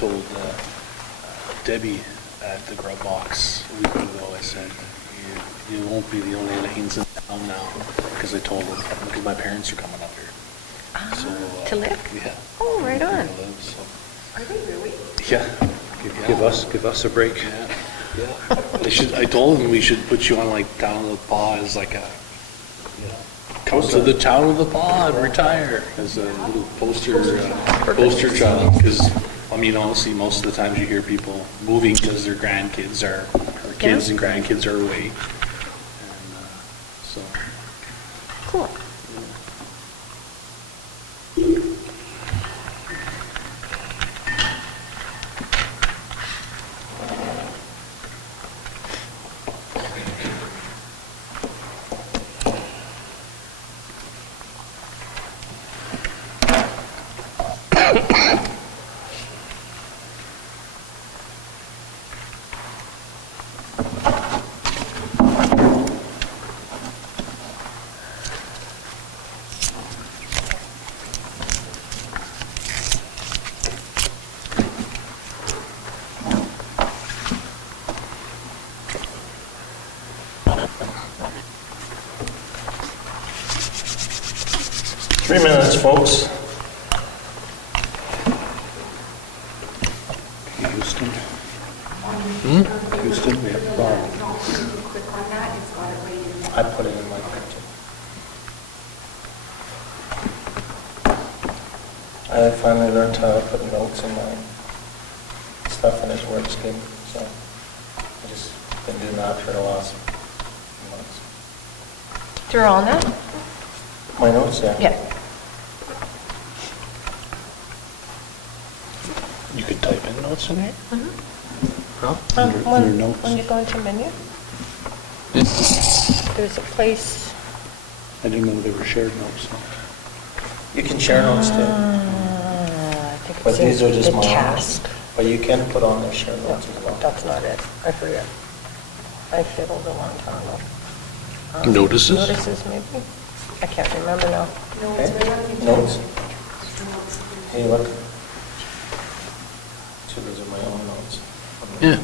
told Debbie at the grub box a week ago, I said, you won't be the only lanes in town now, because I told her, because my parents are coming up here. To live? Yeah. Oh, right on. To live, so. Are they really? Yeah. Give us a break. Yeah. I told them we should put you on like Town of the Paw as like a, come to the Town of the Paw and retire as a little poster child. Because, honestly, most of the times you hear people moving because their grandkids or kids and grandkids are away. And so. Cool. Three minutes, folks. Houston. Houston, we have Barn. Click on that, it's got it right in there. I put it in my picture. I finally learned how to put notes in my stuff and it works good, so I just been doing that for the last few months. They're on that? My notes, yeah. Yeah. You could type in notes in here? Under notes. When you go into menu, there's a place. I didn't know they were shared notes. So. You can share notes too, I think but it's these are just the my task. notes. But you can put on their share No, notes as well. that's not it. I forget. I fiddled a long time ago. Notices? Notices, maybe? I can't remember now. Okay. Notes. Hey, look. So these are my own notes. Yeah.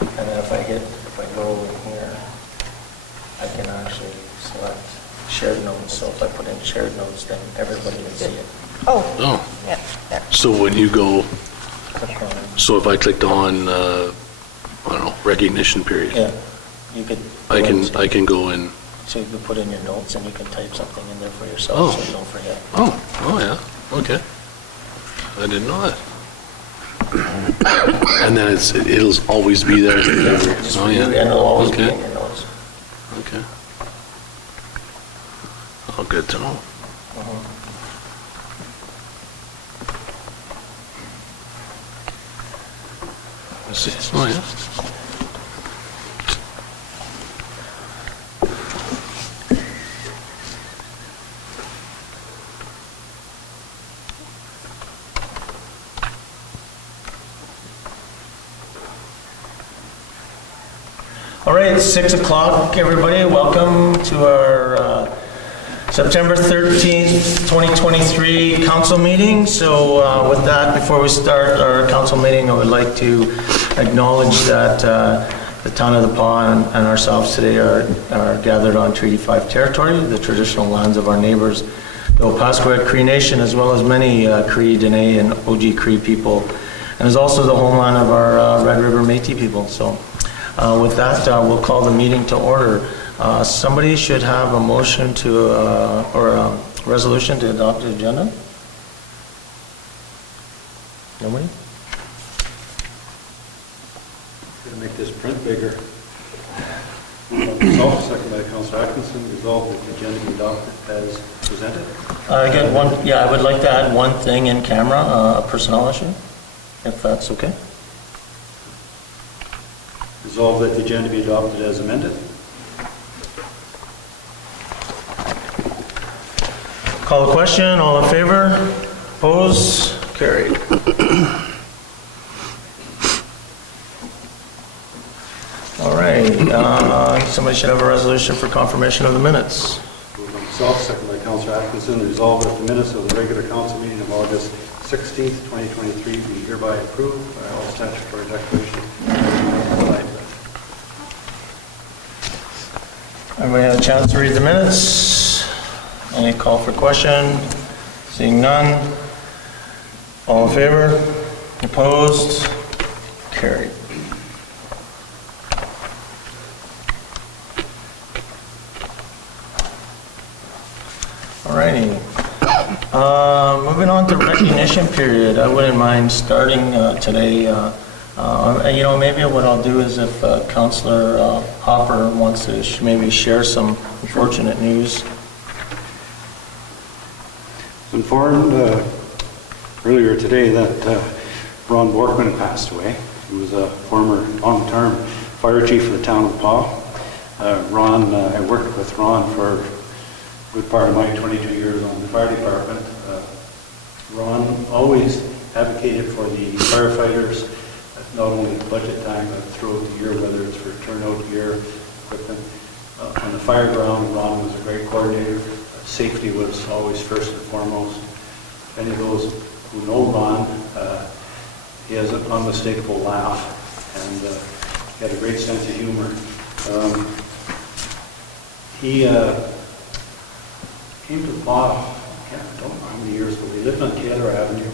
And then if I go in here, I can actually select shared notes. So if I put in shared notes, then everybody can see it. Oh, Oh, yeah, there. so when you go, Click on it. so if I clicked on, I don't know, recognition period, Yeah, you could. I can go in. So you can put in your notes and you can type something in there for yourself so you don't forget. Oh yeah, okay. I didn't know that. And then it'll always be there. Just Oh for you, yeah. and it'll always be Okay. in your notes. Okay. Oh, good to know. Let's see. Oh yeah. All right, it's 6 o'clock, everybody. Welcome to our September 13th, 2023 council meeting. So with that, before we start our council meeting, I would like to acknowledge that the town of the Paw and ourselves today are gathered on Treaty 5 territory, the traditional lands of our neighbors, the Opaskwayak Cree Nation, as well as many Cree, Dene, and OG Cree people, and is also the homeland of our Red River Métis people. So with that, we'll call the meeting to order. Somebody should have a motion to, or a resolution to adopt the agenda? Nobody? Going to make this print bigger. Resolved, second by Councilor Atkinson, resolved that the agenda be adopted as presented. Again, I would like to add one thing in camera, a personnel issue, if that's okay. Resolved that the agenda be adopted as amended. Call the question, all in favor? Opposed? Carried. All right, somebody should have a resolution for confirmation of the minutes. Move on to myself, second by Councillor Atkinson, resolved that the minutes of the regular council meeting of August 16th, 2023 be hereby approved by all statutory declarations. Everybody had a chance to read the minutes? Any call for question? Seeing none. All in favor? Opposed? Carried. Alrighty. Moving on to recognition period. I wouldn't mind starting today. Maybe what I'll do is if Councillor Hopper wants to maybe share some unfortunate news. Informed earlier today that Ron Borkman passed away. He was a former long-term fire chief of the town of Paw. Ron, I worked with Ron for a good part of my 22 years on the fire department. Ron always advocated for the firefighters, not only at budget time, but throughout the year, whether it's for turnout gear, equipment. On the fire ground, Ron was a great coordinator. Safety was always first and foremost. Any of those who know Ron, he has an unmistakable laugh, and he had a great sense of humor. He came to Paw, I don't know how many years ago. We lived on Taylor Avenue,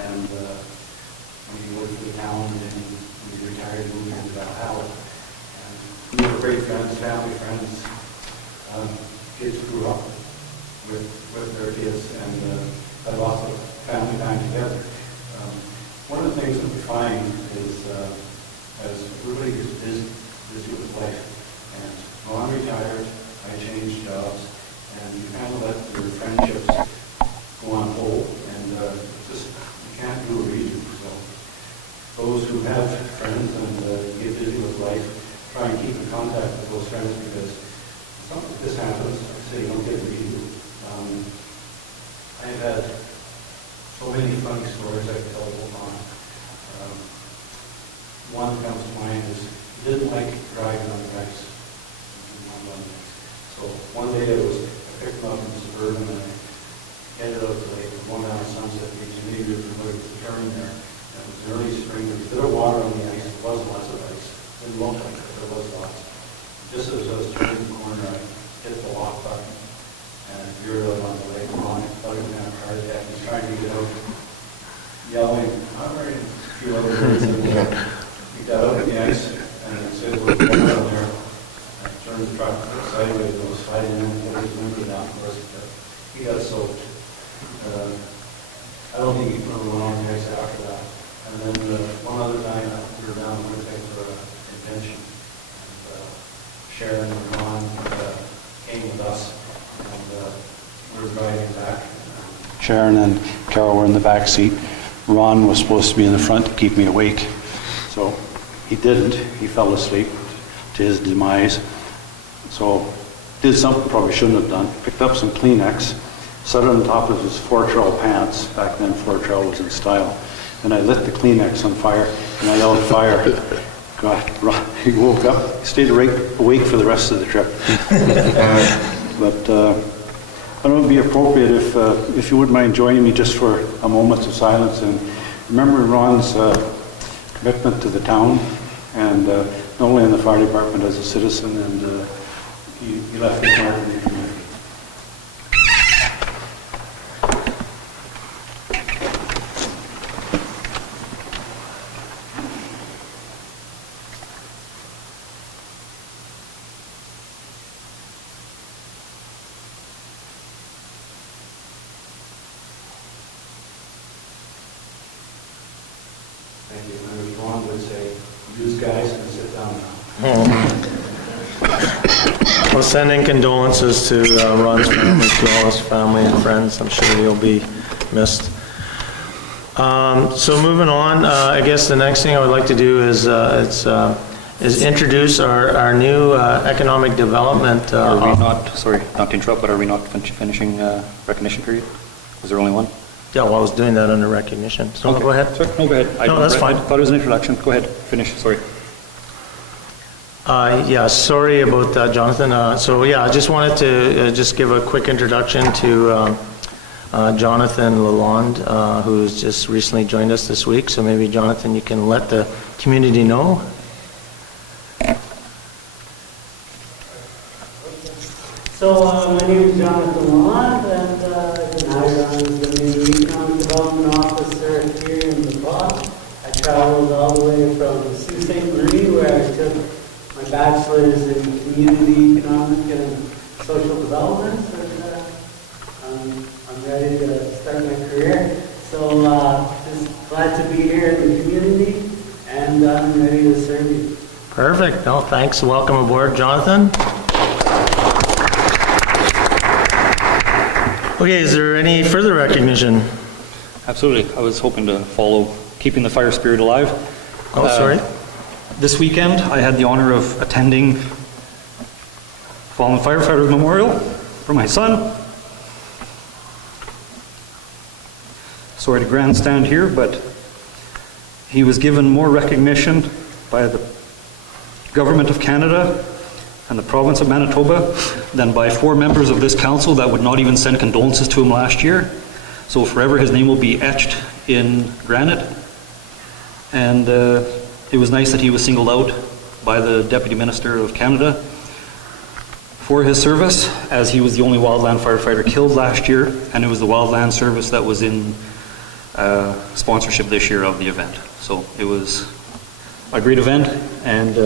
and we worked for the town, and then we retired and moved into Valhalla. And we were great friends, family friends. Kids grew up with their kids, and had lots of family time together. One of the things that we find is, as everybody gets busy with life, and Ron retired, I changed jobs, and you kind of let your friendships go on hold, and just you can't do a redo. So those who have friends and get busy with life, try and keep in contact with those friends, because something like this happens. Like I say, you don't get a redo. I've had so many funny stories I could tell about Ron. One that comes to mind is he didn't like driving on the ice. So one day I picked him up in Suburban, and I headed out to the lake, going down Sunset Beach, and maybe you're familiar with the turn there. And it was early spring, there was a bit of water on the ice, there was lots of ice. It didn't look like it, but there was lots. Just as I was turning the corner, I hit the lock button, and I veered out on the lake. Ron, I thought he was going to have a heart attack. He's trying to get out, yelling, "I'm ready!" A few other words, and he got out of the ice, and I said, "What's going on there?" I turned the truck sideways, and was sliding in, and put his window down for us. He got soaked. I don't think he put him on the ice after that. And then one other time, we were down in Winnipeg for a convention, and Sharon and Ron came with us, and we were driving back. Sharon and Carol were in the back seat. Ron was supposed to be in the front to keep me awake, so he didn't. He fell asleep to his demise. So did something probably shouldn't have done. Picked up some Kleenex, set it on top of his Fortrell pants. Back then Fortrell was in style. And I lit the Kleenex on fire, and I yelled, "Fire!" God, Ron, he woke up, stayed awake for the rest of the trip. But I don't know, it would be appropriate if you wouldn't mind joining me just for a moment of silence and remember Ron's commitment to the town, and not only in the fire department as a citizen, and he left his mark in the community. Thank you. And as Ron would say, use guys and sit down now. Well, sending condolences to Ron's family, to all his family and friends. I'm sure he'll be missed. So moving on, I guess the next thing I would like to do is introduce our new economic development. Are we not, sorry, not to interrupt, but are we not finishing recognition period? Was there only one? Yeah, well, I was doing that under recognition. So Okay. go ahead. Sorry, no, go ahead. No, that's fine. I thought it was an introduction. Go ahead, finish, sorry. Yeah, sorry about that, Jonathan. So yeah, I just wanted to just give a quick introduction to Jonathan Lalonde, who's just recently joined us this week. So maybe, Jonathan, you can let the community know. So my name is Jonathan Lalonde, and I've been hired on as the new economic development officer here in the Pas. I traveled all the way from Sault Ste. Marie, where I took my bachelor's in community economic and social development, and I'm ready to start my career. So just glad to be here in the community, and I'm ready to serve you. Perfect. No, thanks. Welcome aboard, Jonathan. Okay, is there any further recognition? Absolutely. I was hoping to follow keeping the fire spirit alive. Oh, sorry. This weekend, I had the honor of attending Fallen Firefighter Memorial for my son. Sorry to grandstand here, but he was given more recognition by the Government of Canada and the Province of Manitoba than by 4 members of this council that would not even send condolences to him last year. So forever his name will be etched in granite. And it was nice that he was singled out by the Deputy Minister of Canada for his service, as he was the only wildland firefighter killed last year, and it was the Wildland Service that was in sponsorship this year of the event. So it was a great event, and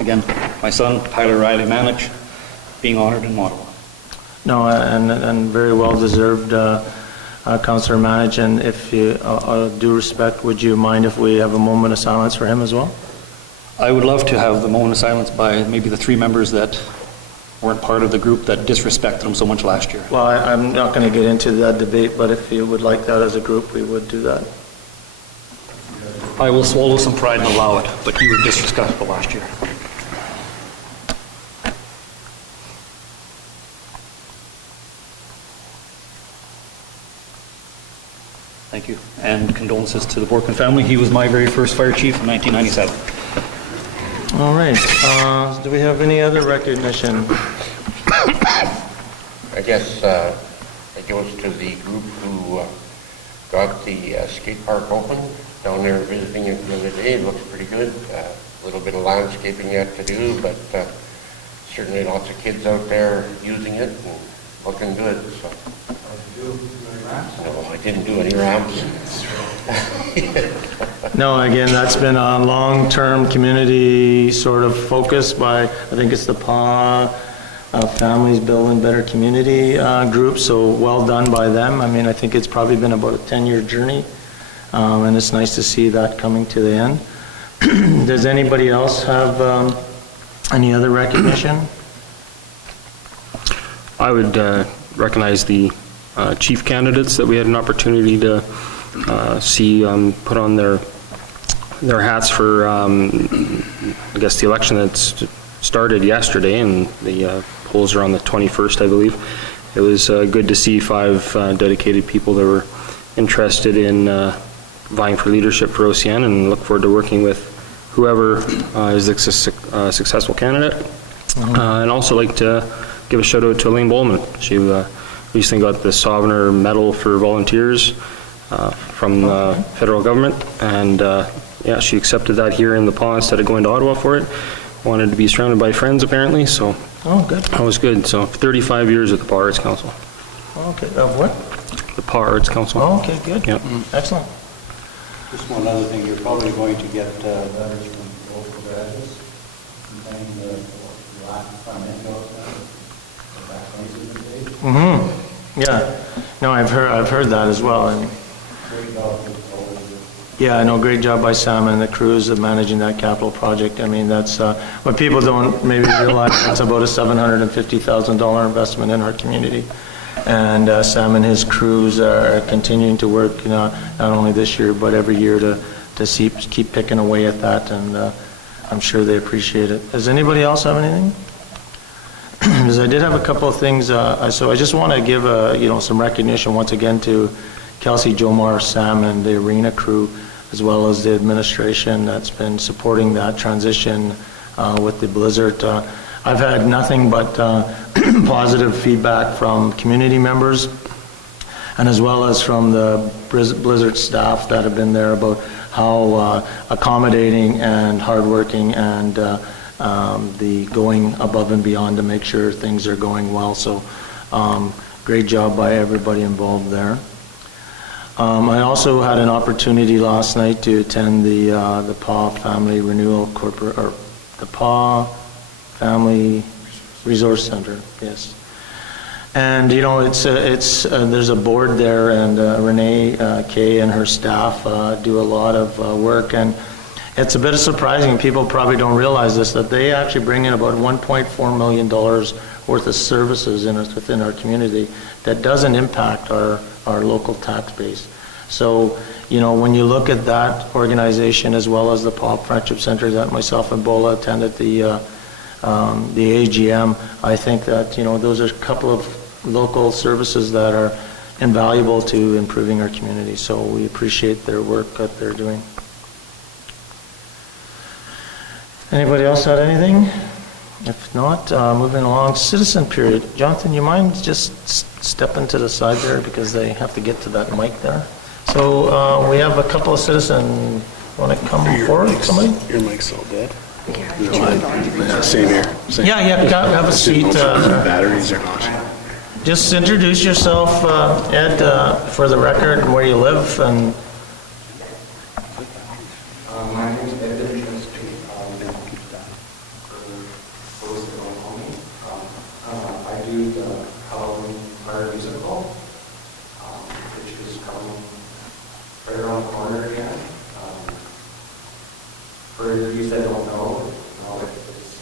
again, my son, Tyler Riley Manich, being honored in Ottawa. No, and very well deserved, Councillor Manich. And if you due respect, would you mind if we have a moment of silence for him as well? I would love to have the moment of silence by maybe the 3 members that weren't part of the group that disrespected him so much last year. Well, I'm not going to get into that debate, but if you would like that as a group, we would do that. I will swallow some pride and allow it, but you were disrespectful last year. Thank you. And condolences to the Borkin family. He was my very first fire chief in 1997. All right. Do we have any other recognition? I guess it goes to the group who got the skate park open down there visiting it the other day. It looks pretty good. A little bit of landscaping yet to do, but certainly lots of kids out there using it and looking good. So. No, I didn't do any ramps. No, again, that's been a long-term community sort of focus by, I think it's the PA Families Building Better Community group, so well done by them. I mean, I think it's probably been about a 10-year journey, and it's nice to see that coming to the end. Does anybody else have any other recognition? I would recognize the chief candidates that we had an opportunity to see put on their hats for, I guess, the election that's started yesterday, and the polls are on the 21st, I believe. It was good to see 5 dedicated people that were interested in vying for leadership for OCN, and look forward to working with whoever is a successful candidate. And also like to give a shout out to Elaine Bowman. She recently got the Sovereign Medal for Volunteers from the federal government, and yeah, she accepted that here in the PA instead of going to Ottawa for it. Wanted to be surrounded by friends apparently, so Oh, good. that was good. So 35 years at the PA Arts Council. Okay, of what? The PA Arts Council. Oh, okay, good. Yep. Excellent. Just one other thing, you're probably going to get letters from local graduates containing the Latin fundamentals of that place of the day. Yeah. No, I've heard that as well. And Great job with all of it. yeah, I know, great job by Sam and the crews of managing that capital project. I mean, that's what people don't maybe realize. That's about a $750,000 investment in our community. And Sam and his crews are continuing to work, not only this year, but every year to keep picking away at that. And I'm sure they appreciate it. Does anybody else have anything? Because I did have a couple of things. So I just want to give some recognition once again to Kelsey, Jomar, Sam, and the arena crew, as well as the administration that's been supporting that transition with the blizzard. I've had nothing but positive feedback from community members and as well as from the blizzard staff that have been there about how accommodating and hardworking and the going above and beyond to make sure things are going well. So great job by everybody involved there. I also had an opportunity last night to attend the PAW Family Renewal Corporate, or the PAW Family Resource Center, yes. And, you know, it's there's a board there, and Renee Kay and her staff do a lot of work, and it's a bit surprising, people probably don't realize this, that they actually bring in about $1.4 million worth of services within our community that doesn't impact our local tax base. So, you know, when you look at that organization as well as the PAW Friendship Center that myself and Bola attended the AGM, I think that, you know, those are a couple of local services that are invaluable to improving our community. So we appreciate their work that they're doing. Anybody else had anything? If not, moving along, citizen period. Jonathan, you mind just stepping to the side there because they have to get to that mic there? So we have a couple of citizens. Want to come forward, somebody? Your mic's all dead. Yeah, same here. Same. Yeah, have a seat. Batteries are not. Just introduce yourself, Ed, for the record, and where you live, and My name is Ed Vincent. For those that don't know me, I do the Halloween Fire Musical, which is coming right around the corner again. For you that don't know, it's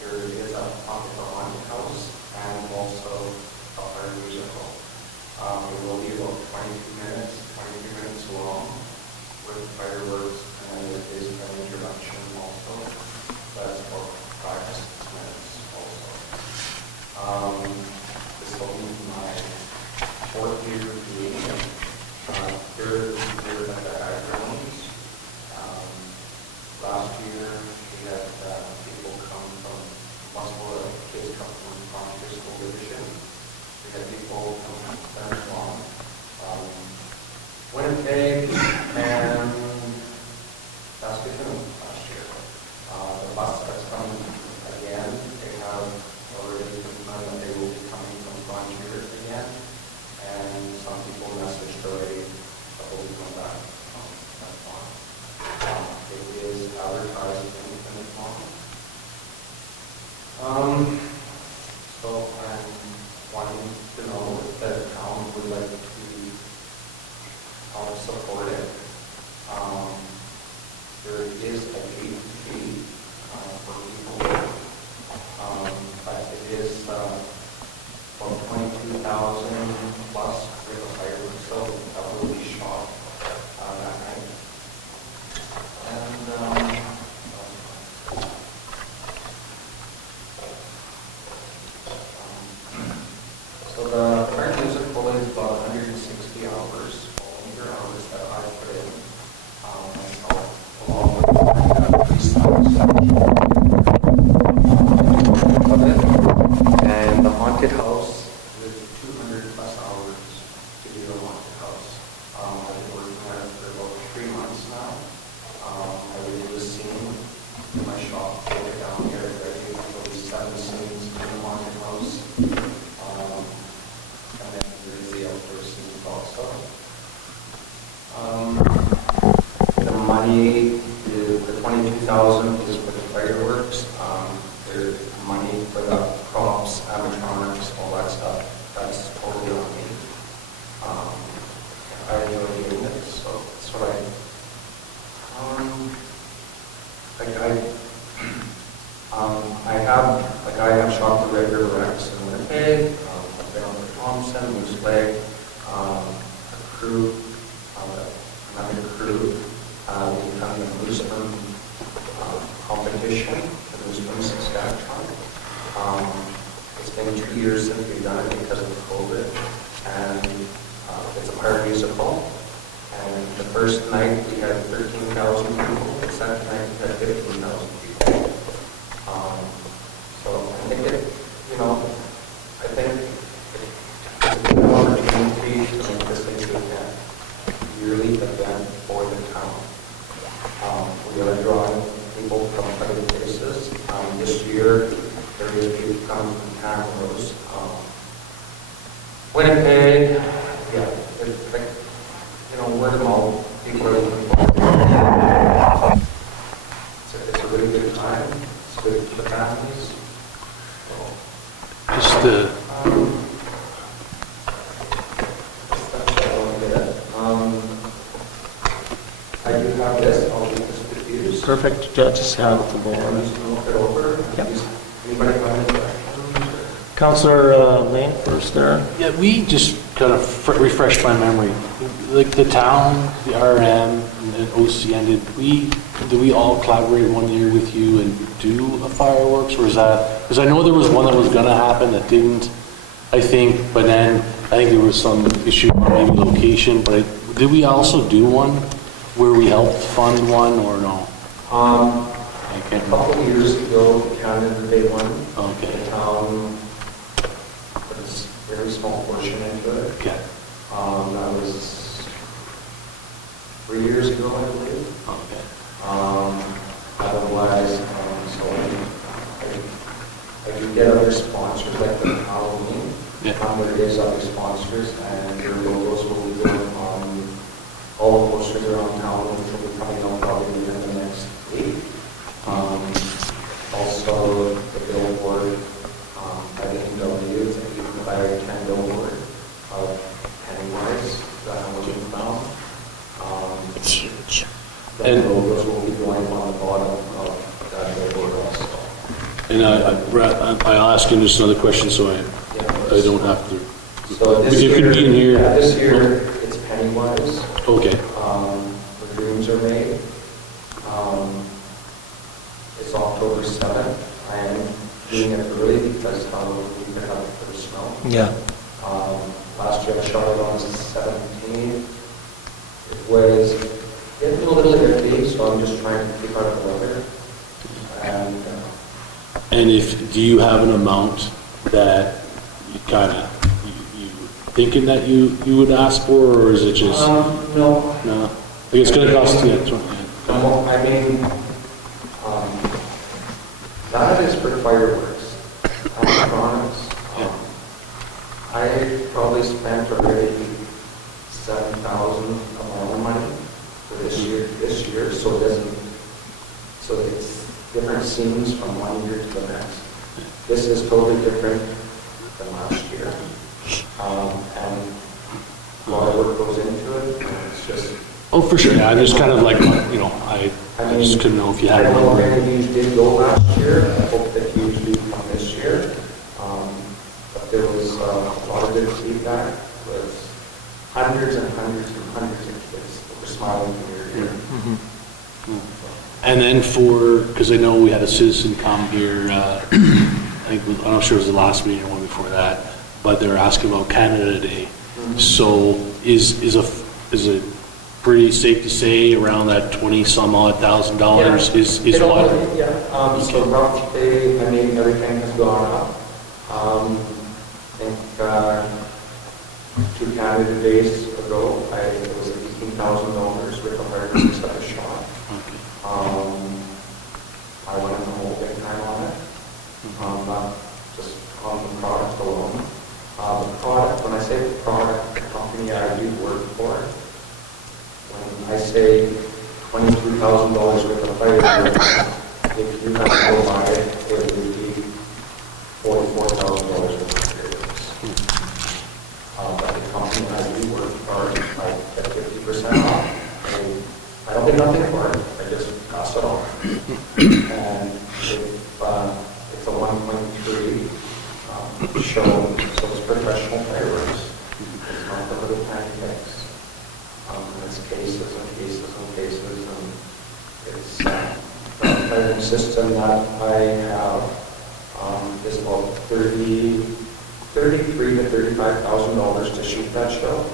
there is a haunted house and also a fire musical. It will be about 23 minutes long with fireworks, and it is an introduction also. That's about 5 to 6 minutes also. This will be my 4th year being here. Third year at the Agrons. Last year, we had people come from Muswell, kids come from Frontier School Division. We had people from Claremont, Winnipeg, and Saskatoon last year. The bus that's coming again, they have already confirmed that they will be coming from Frontier again. And some people messaged already that will be coming back from Claremont. It is advertised in the form. So I'm wanting to know if the town would like to help support it. There is a gate fee for people, but it is about 22,000 plus with a fireworks, so that will be shot that night. And so the fire musical is about 160 hours, volunteer hours that I put in myself, along with 3 songs of it. And the haunted house is 200 plus hours to do the haunted house. I've been working on it for about 3 months now. I would do a scene in my shop over down here. I think there'll be 7 scenes in the haunted house. And then there's the outdoor scenes also. The money, the 22,000 is for the fireworks. There's money for the props, animatronics, all that stuff. That's totally on me. I enjoy doing it, so that's what I have shot the regular Rex in Winnipeg. I've been on the Thompson, Moose Lake, a crew, another crew. We've done the Moose Room competition, the Moose Room Saskatchewan. It's been 2 years since we've done it because of COVID, and it's a fire musical. And the first night we had 13,000 people, the second night we had 15,000 people. Winnipeg, yeah, it's like, word of mouth, people are looking for it. It's a really good time, it's good for the families. So, Just, that's what I want to get at. I do have this, I'll leave this with you. Perfect, just have it to go And on. you can look it over. Yep. Anybody have any questions? Counselor Lane first there. yeah, we just kind of refresh my memory. Like the town, the RM, and OCN, did we all collaborate one year with you and do a fireworks, or is that, because I know there was one that was gonna happen that didn't, I think, but then I think there was some issue on maybe location, but did we also do one where we helped fund one or no? I A can't remember. couple of years ago, Canada Day one, Okay, the town put a very small portion into it. okay, That was 3 years ago, I believe. okay. Otherwise, so I do get other sponsors like the Halloween. Yeah. There is other sponsors, and their logos will be going on all the posters around town, which will be coming out probably within the next week. Also, the billboard, at NW, it's like you can buy a 10 billboard of Pennywise, which you found. It's huge. The And- logos will be going on the bottom of that billboard also. And I'll ask you just another question so I don't have to. So this If you year, could be in here. yeah, this year, it's Pennywise. Okay, The dreams are made. It's October 7th. I am doing it early because we can have it for the snow. Yeah. Last year I shot it on the 17th. It was getting a little iffy, so I'm just trying to keep out of the weather. And and do you have an amount that you kind of, you thinking that you would ask for, or is it just, no, no? Like it's gonna cost you, I mean, that is for fireworks. Electronics. I probably spent already $7,000 of my own money for this year, so it doesn't, so it's different scenes from one year to the next. This is totally different than last year. And a lot of work goes into it, and it's just, oh, for sure, yeah, I just kind of like, I just couldn't know if you had I a don't know if number. any of you did go last year. I hope that you do come this year. But there was a lot of good feedback. There was hundreds and hundreds and hundreds of kids that were smiling from ear to ear. And then because I know we had a citizen come here, I'm not sure it was the last meeting or one before that, but they were asking about Canada Day. So is it pretty safe to say around that 20 some odd $1,000 is It all- what? Yeah, so roughly, I mean, everything has gone up. I think 2 Canada Days ago, it was $18,000 worth of fireworks that I shot. I went in the whole big time on it, not just on the product alone. The product, when I say the product, the company I do work for, when I say $22,000 worth of fireworks, if you have to go buy it, it would be $44,000 worth of fireworks. But the company I do work for, I get 50% off. I don't get nothing for it, I just pass it on. And it's a 1.3 show, so it's professional fireworks. It's not the little tiny things. It's cases and cases and cases, and it's the firing system that I have is about $33,000 to $35,000 to shoot that show,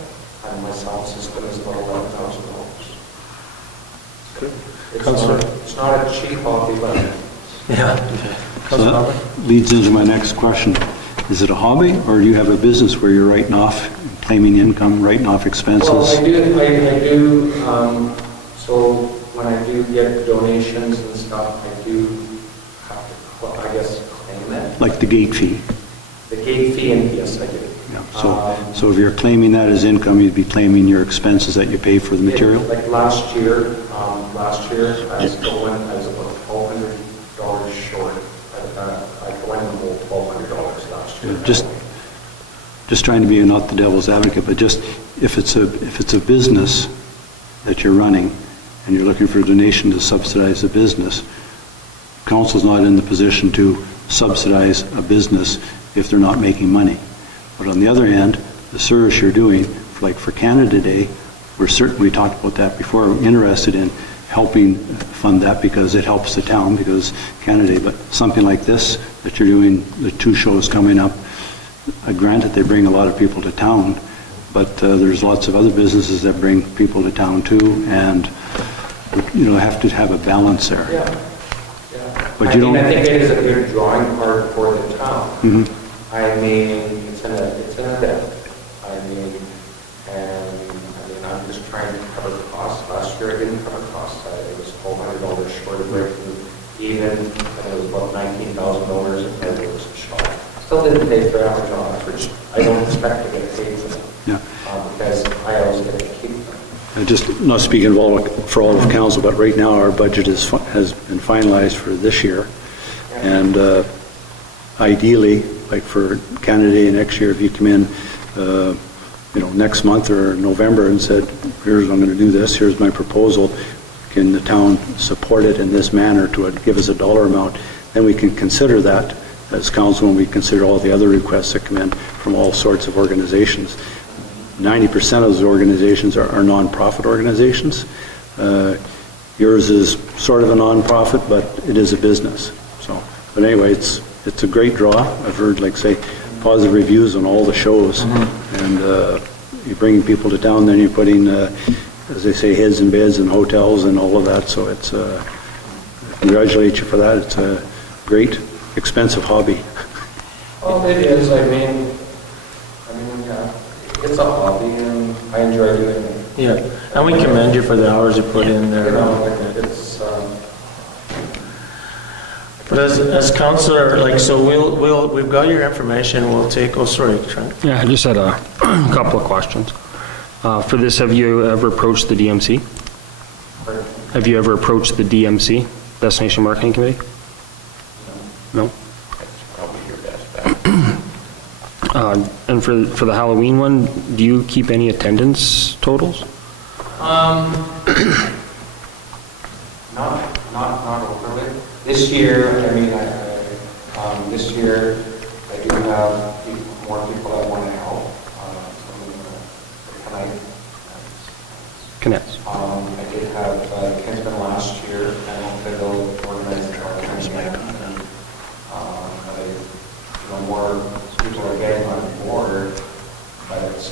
and my sound system is about $11,000. It's not a cheap hobby, but Yeah. So that leads into my next question. Is it a hobby, or do you have a business where you're writing off, claiming income, writing off well, expenses? I do, so when I do get donations and stuff, I do have to, I guess, claim it. Like the gate fee? The gate fee, and yes, I do. Yeah. So if you're claiming that as income, you'd be claiming your expenses that you pay for the material? Like last year, I was about $1,200 short. I went about $1,200 last year. Just trying to be not the devil's advocate, but just if it's a business that you're running and you're looking for a donation to subsidize the business, council's not in the position to subsidize a business if they're not making money. But on the other hand, the service you're doing, like for Canada Day, we talked about that before, we're interested in helping fund that because it helps the town, because Canada Day, but something like this that you're doing, the 2 shows coming up, granted they bring a lot of people to town, but there's lots of other businesses that bring people to town too, and have to have a balance there. Yeah. But I think it is a good drawing card for the town. Mm-hmm. I mean, it's in a debt. I'm just trying to cover the costs. Last year I didn't cover costs. It was $1,200 short of breaking even, and it was about $19,000 if it was short. Still didn't pay for average dollars, which I don't expect to get paid for them. Yeah. Because I always get to keep them. Just not speaking for all of council, but right now our budget has been finalized for this year. And ideally, like for Canada Day next year, if you come in, next month or November and said, I'm going to do this, here's my proposal, can the town support it in this manner to give us a dollar amount, then we can consider that as council when we consider all the other requests that come in from all sorts of organizations. 90% of those organizations are non-profit organizations. Yours is sort of a non-profit, but it is a business. But anyway, it's a great draw. I've heard, positive reviews on all the shows. Mm-hmm. And you're bringing people to town, then you're putting, as they say, heads in beds and hotels and all of that. So it's, congratulate you for that. It's a great, expensive hobby. Well, it is. I mean, it's a hobby, and I enjoy doing it. Yeah, and we commend you for the hours you put in there. It's. But as councillor, we've got your information. We'll take. Oh, sorry, Trent. Yeah, I just had a couple of questions. For this, have you ever approached the DMC? Pardon? Have you ever approached the DMC, Destination Marketing Committee? No. That's probably your best bet. And for the Halloween one, do you keep any attendance totals? Not overly. This year, this year I do have more people that want to help. Connects. I did have Kinsman last year, and hopefully they'll organize the partners again. More people are getting on board, but it's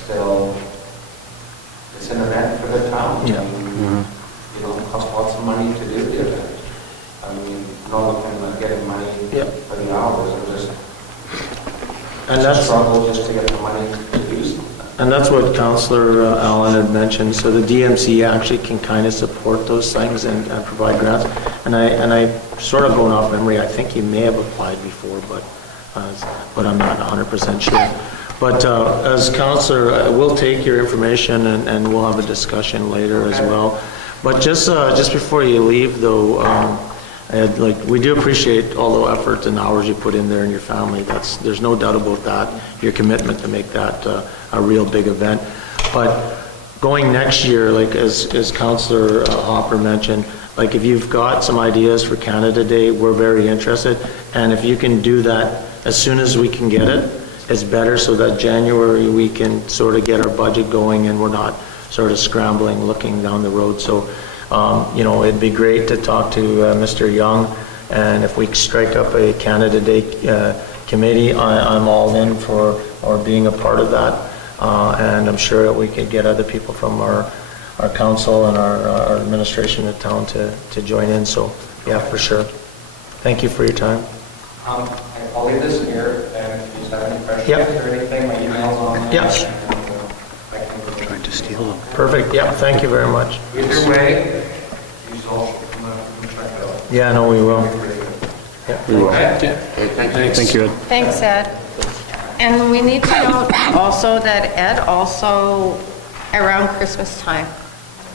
an event for the town. Yeah. It costs lots of money to do the event. I'm not looking at getting money for the hours. That's struggle just to get the money to do something. And that's what Councillor Allen had mentioned. So the DMC actually can kind of support those things and provide grants. And I sort of going off memory, I think he may have applied before, but I'm not 100% sure. But as councillor, we'll take your information and we'll have a discussion later as well. But just before you leave, though, we do appreciate all the effort and hours you put in there and your family. There's no doubt about that. Your commitment to make that a real big event. But going next year, as Councillor Hopper mentioned, if you've got some ideas for Canada Day, we're very interested. And if you can do that as soon as we can get it, it's better, so that January we can sort of get our budget going and we're not sort of scrambling looking down the road. So it'd be great to talk to Mr. Young, and if we strike up a Canada Day committee, I'm all in for being a part of that, and I'm sure that we could get other people from our council and our administration of town to join in. So yeah, for sure. Thank you for your time. I'll leave this here, and if you have any questions or anything, my email's on there. Yeah. Trying to steal them. Perfect. Yeah. Thank you very much. Either way, you all should come check it out. Yeah, no, we will. Yeah. Okay, thanks. Thank you, Ed. Thanks, Ed. and we need to note also that Ed also, around Christmas time,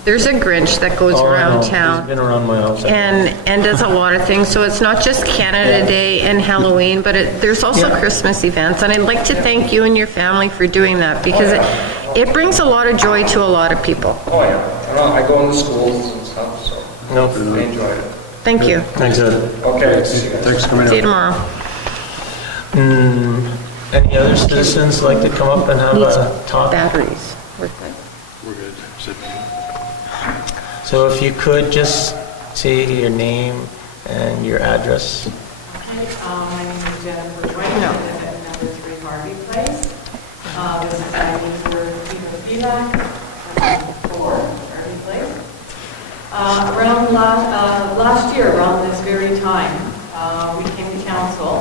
there's a Grinch that goes Oh, I know. around He's town been around my house. and does a lot of things. So it's not just Canada Day and Halloween, but there's also Yeah. Christmas events. And I'd like to thank you and your family for doing that because it brings a lot of joy to a lot of people. Oh, yeah. I go into schools and stuff, so No, I enjoyed it. Thank you. thanks, Ed. Okay, see you guys. Thanks for coming See you out. tomorrow. Any other citizens like to come up and have a talk? Batteries. We're good. We're good. So if you could just say your name and your address. My name is Jennifer White, I live at number 3 Harvey Place. This is ID for Eva Pilak, 4 Harvey Place. Around last year, around this very time, we came to council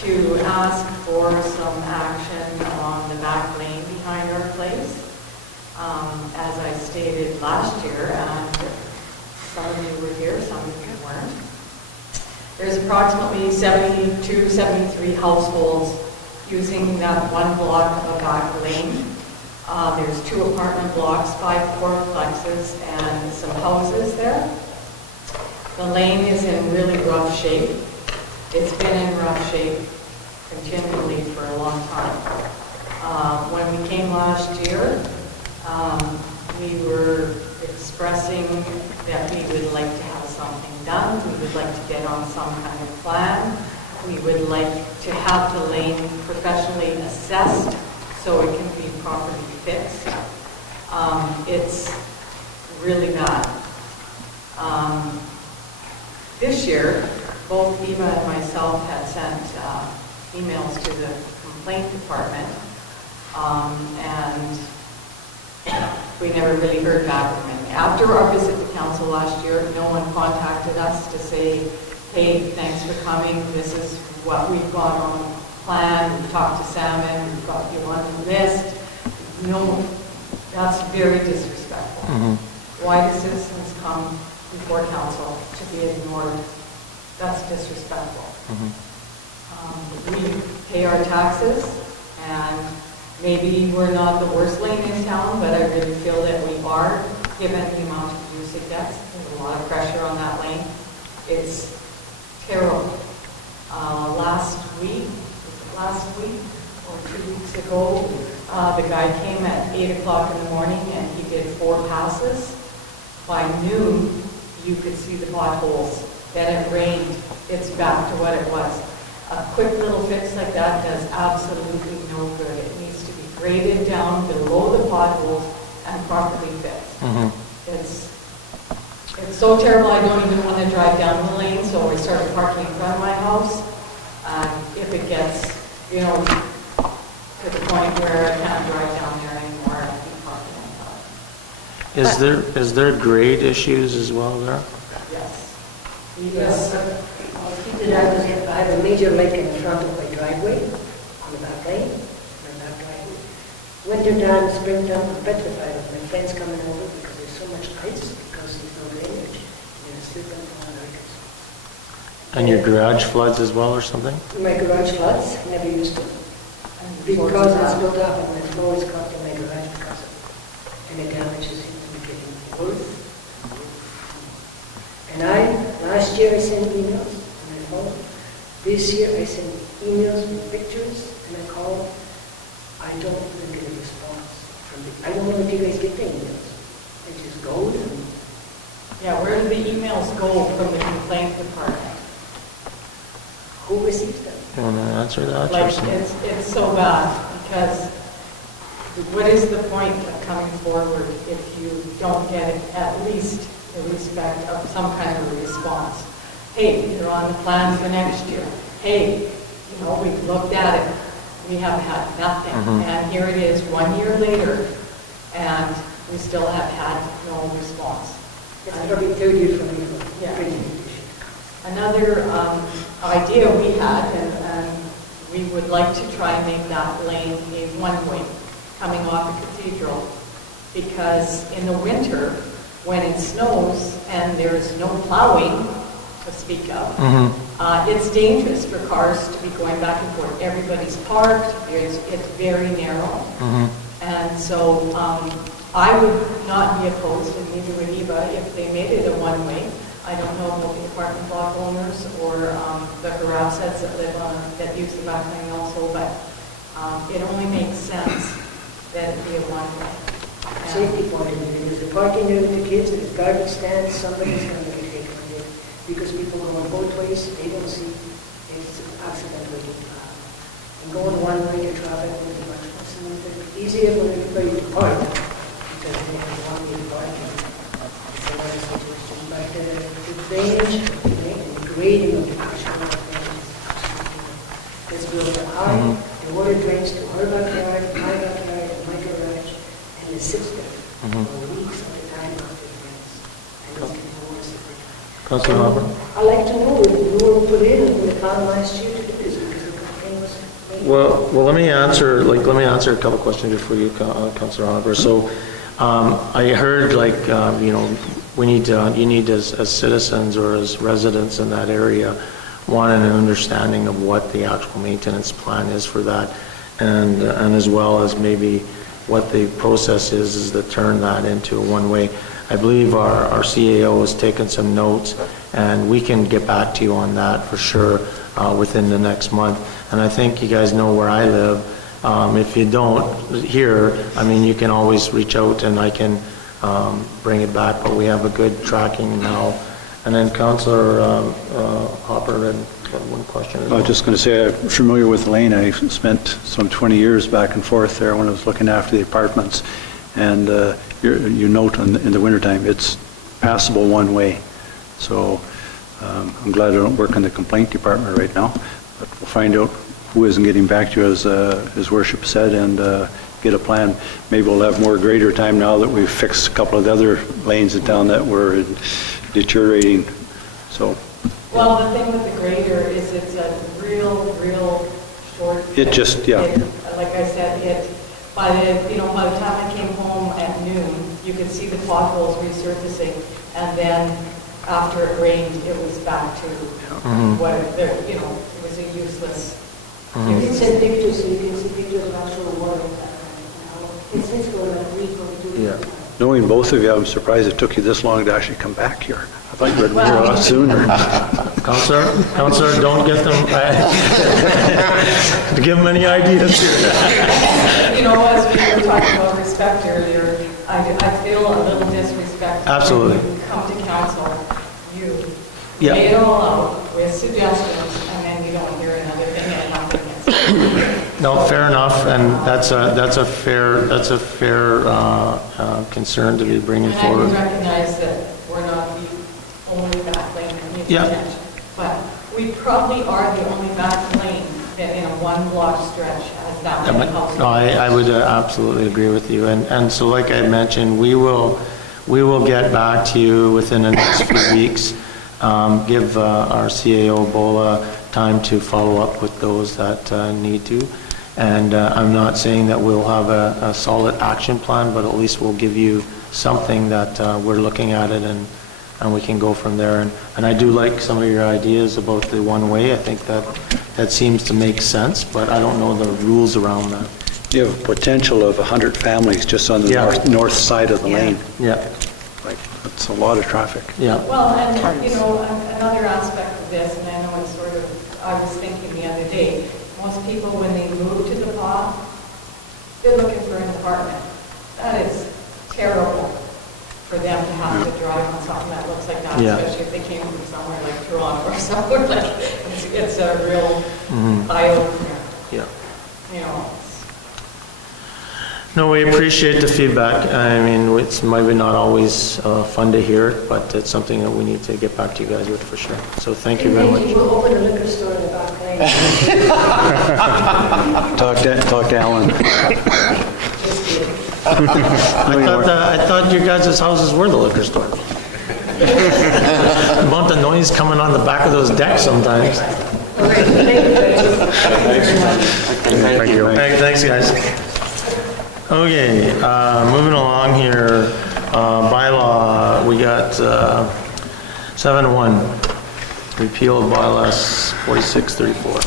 to ask for some action on the back lane behind our place. As I stated last year, and some of you were here, some of you weren't. There's approximately 72, 73 households using that one block of back lane. There's 2 apartment blocks, 5 fourplexes, and some houses there. The lane is in really rough shape. It's been in rough shape continually for a long time. When we came last year, we were expressing that we would like to have something done. We would like to get on some kind of plan. We would like to have the lane professionally assessed so it can be properly fixed. It's really bad. This year, both Eva and myself had sent emails to the complaint department, and we never really heard back from them. After our visit to council last year, no one contacted us to say, hey, thanks for coming, this is what we've got on plan, we've talked to Salmon, we've got you on the list. No, that's very disrespectful. Why do citizens come before council to be ignored? That's disrespectful. We pay our taxes, and maybe we're not the worst lane in town, but I really feel that we are, given the amount of use it gets. There's a lot of pressure on that lane. It's terrible. Last week or 2 weeks ago, the guy came at 8 o'clock in the morning and he did 4 passes. By noon, you could see the potholes. Then it rained. It's back to what it was. A quick little fix like that does absolutely no good. It needs to be graded down below the potholes and properly fixed. It's so terrible I don't even want to drive down the lane, so I started parking in front of my house. If it gets, to the point where I can't drive down there anymore, I keep parking in front. Is there grade issues as well there? Yes. Yes, I have a major lake in front of my driveway, on the back lane, my back driveway. Winter time, springtime, I'm petrified of my friends coming over because there's so much ice, because there's no drainage, and they're sleeping on the ice. And your garage floods as well or something? My garage floods, never used to, because it's built up and my floor is caught in my garage because of any damages seem to be getting worse. And last year I sent emails on my phone. This year I sent emails with pictures and I called. I don't even get a response from I don't know if you guys get the emails. It just goes and... Yeah, where do the emails go from the complaint department? Who receives them? You want to answer that? Like, or something? it's so bad, because what is the point of coming forward if you don't get at least the respect of some kind of a response? Hey, you're on the plan for next year. Hey, we've looked at it. We have had nothing. And here it is 1 year later, and we still have had no response. It's probably 30 years from you. Yeah. Another idea we had, and we would like to try and make that lane a one-way coming off the cathedral, because in the winter, when it snows and there's no plowing, to speak of. It's dangerous for cars to be going back and forth. Everybody's parked, it's very narrow. And so I would not be opposed, and neither would Eva, if they made it a one-way. I don't know about the apartment block owners or the Harapsets that live on, that use the back lane also, but it only makes sense that it be a one-way. Safety point of view, there's a parking area with the kids, there's garbage stands, somebody's going to get taken on it. Because people going both ways, they don't see, it's an accident waiting. And going one way to traffic would be much more smoother, easier for everybody to park, because they have one-way parking. It's a nice situation, but the drainage, the grading of the actual drainage is really high. The water drains to her backyard, my backyard, and my garage, and it sits there for weeks at a time after it rains. And it's getting worse every time. Councillor Robert? I'd like to know if you were put in the plan last year to do this, because the complaint was made. Well, let me answer a couple questions before you, Councillor Oliver. So, I heard you need as citizens or as residents in that area, want an understanding of what the actual maintenance plan is for that, and as well as maybe what the process is to turn that into a one-way. I believe our CAO has taken some notes, and we can get back to you on that for sure within the next month. And I think you guys know where I live. If you don't here, I mean, you can always reach out and I can bring it back, but we have a good tracking now. And then Councillor Hopper had one question. I was just going to say, I'm familiar with the lane. I spent some 20 years back and forth there when I was looking after the apartments. And you note in the wintertime, it's passable one way. So I'm glad I don't work in the complaint department right now. But we'll find out who isn't getting back to you, as His Worship said, and get a plan. Maybe we'll have more greater time now that we've fixed a couple of the other lanes in town that were deteriorating. So. Well, the thing with the grader is it's a real short. It just, yeah. Like I said, by the time I came home at noon, you could see the potholes resurfacing, and then after it rained, it was back to what it was a useless. You can send pictures, so you can see pictures of actual water. It sits for like a week or 2 weeks. Knowing both of you, I'm surprised it took you this long to actually come back here. I thought you would be here a lot sooner. Councillor, don't get them, give them any ideas. As we were talking about respect earlier, I feel a little disrespect. Absolutely. When you come to council, you Yeah. lay it all out with suggestions, and then you don't hear another thing and nothing is. No, fair enough, and that's a fair concern to be bringing And forward. I recognize that we're not the only back lane that needs Yeah. attention, but we probably are the only back lane that in a one-block stretch has that many houses. No, I would absolutely agree with you, and so like I mentioned, we will get back to you within the next few weeks. Give our CAO BOLA time to follow up with those that need to. And I'm not saying that we'll have a solid action plan, but at least we'll give you something that we're looking at it, and we can go from there. And I do like some of your ideas about the one-way. I think that seems to make sense, but I don't know the rules around that. You have a potential of 100 families just on the north side of the lane. Yeah. Like, that's a lot of traffic. Yeah. Well, and another aspect of this, and I know it's sort of, I was thinking the other day, most people, when they move to the PA, they're looking for an apartment. That is terrible for them to have to drive on something that looks like that, especially if they came from somewhere like Toronto or somewhere like, it's a real eye-opener. Yeah. It's No, we appreciate the feedback. I mean, it's maybe not always fun to hear it, but it's something that we need to get back to you guys with for sure. So thank you very much. We'll open a liquor store in the back lane. Talk to Alan. I thought you guys' houses were the liquor store. About the noise coming on the back of those decks sometimes. Thank you. Thanks, guys. Okay, moving along here, bylaw, we got 7-1. repeal of bylaws 4634.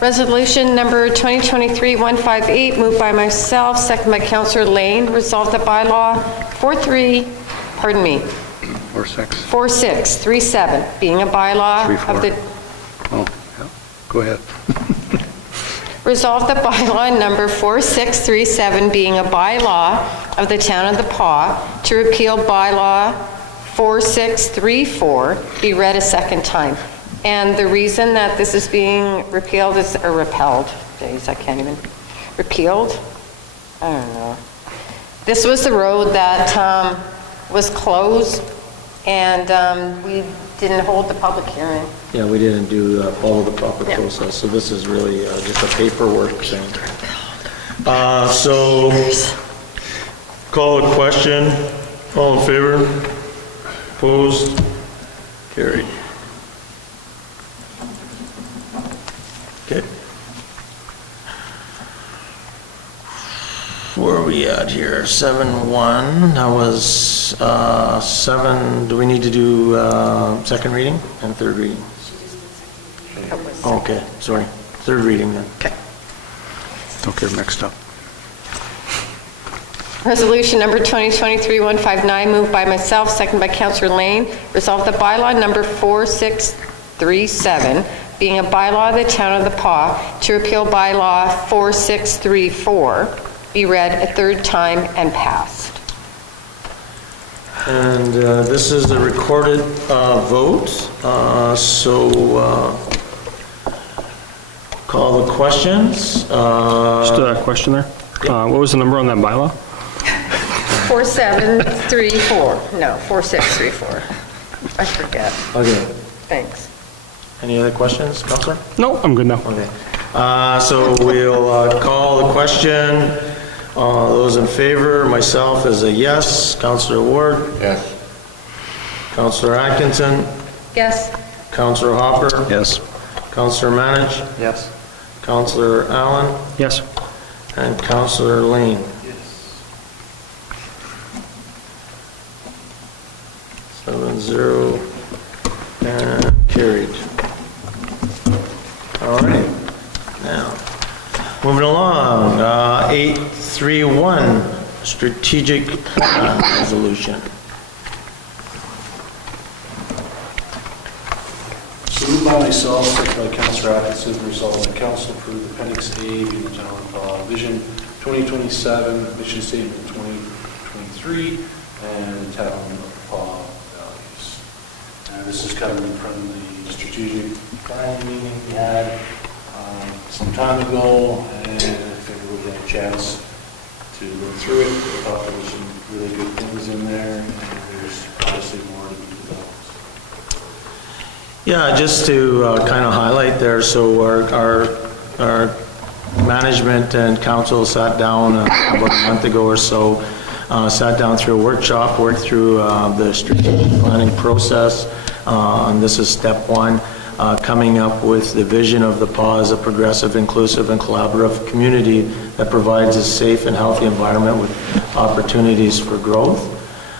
Resolution number 2023-158, moved by myself, second by Councillor Lane. Resolved that bylaw 4637, being a bylaw of the... Oh, yeah, go ahead. Resolved that bylaw number 4637, being a bylaw of the Town of the Paw, to repeal bylaw 4634, be read a second time. And the reason that this is being repealed is, or repelled, geez, I can't even, repealed? I don't know. This was the road that was closed, and we didn't hold the public hearing. Yeah, we didn't follow the proper Yeah. process, so this is really just a paperwork thing. So, call a question. All in favor? Opposed? Carried. Okay. Where are we at here? 7-1, that was 7, do we need to do second reading and third reading? Okay, sorry, third reading then. Okay. Don't get mixed up. Resolution number 2023-159, moved by myself, second by Councillor Lane. Resolved that bylaw number 4637, being a bylaw of the Town of the Paw, to repeal bylaw 4634, be read a third time and passed. And this is the recorded vote, call the questions. Just a question there. What was the number on that bylaw? 4734, no, 4634. I forget. Okay. Thanks. Any other questions, Councillor? No, I'm good now. Okay. So we'll call the question. Those in favor, myself is a yes. Councillor Ward? Yes. Councillor Atkinson? Yes. Councillor Hopper? Yes. Councillor Manich? Yes. Councillor Allen? Yes. And Councillor Lane? Yes. 7-0 and carried. All right. Now, moving along, 831, strategic plan resolution. So moved by myself, second by Councillor Atkinson, resolved that council approve Appendix A, being the Town of Paw Vision 2027, Mission Statement 2023, and the Town of Paw values. And this is coming from the strategic planning meeting we had some time ago, and if everyone had a chance to go through it, I thought there were some really good things in there, and there's obviously more to be developed. Yeah, just to kind of highlight there, so our management and council sat down about a month ago or so, sat down through a workshop, worked through the strategic planning process, and this is step one, coming up with the vision of the PAW as a progressive, inclusive, and collaborative community that provides a safe and healthy environment with opportunities for growth.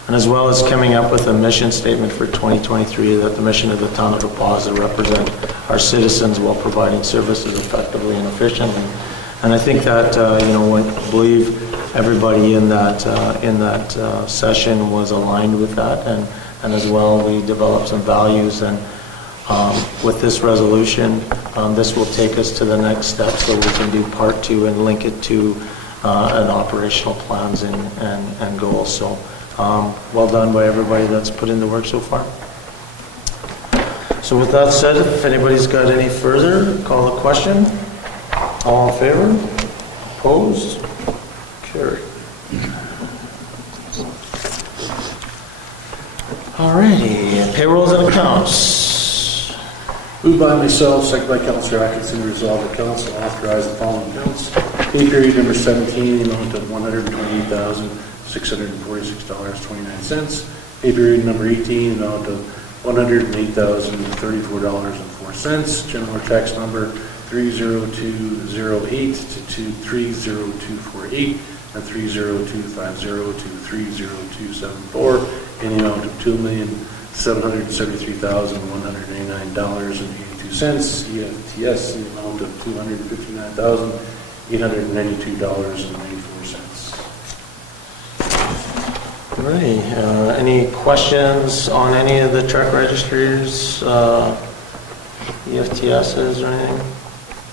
And as well as coming up with a mission statement for 2023 that the mission of the Town of the Paw is to represent our citizens while providing services effectively and efficiently. And I think that, I believe everybody in that session was aligned with that, and as well we developed some values. And with this resolution, this will take us to the next step so we can do part two and link it to an operational plans and goals. So. Well done by everybody that's put in the work so far. So with that said, if anybody's got any further, call the question. All in favor? Opposed? Carried. Alrighty, payrolls and accounts. Moved by myself, second by Councillor Atkinson, resolved that council authorize the following accounts. Pay period number 17, the amount of $128,646.29. Pay period number 18, amount of $108,034.04. General tax number 30208 to 30248 and 30250 to 30274 in the amount of $2,500,000 $773,189.82. EFTS, the amount of $259,892.94. All right, any questions on any of the truck registers, EFTSs or anything?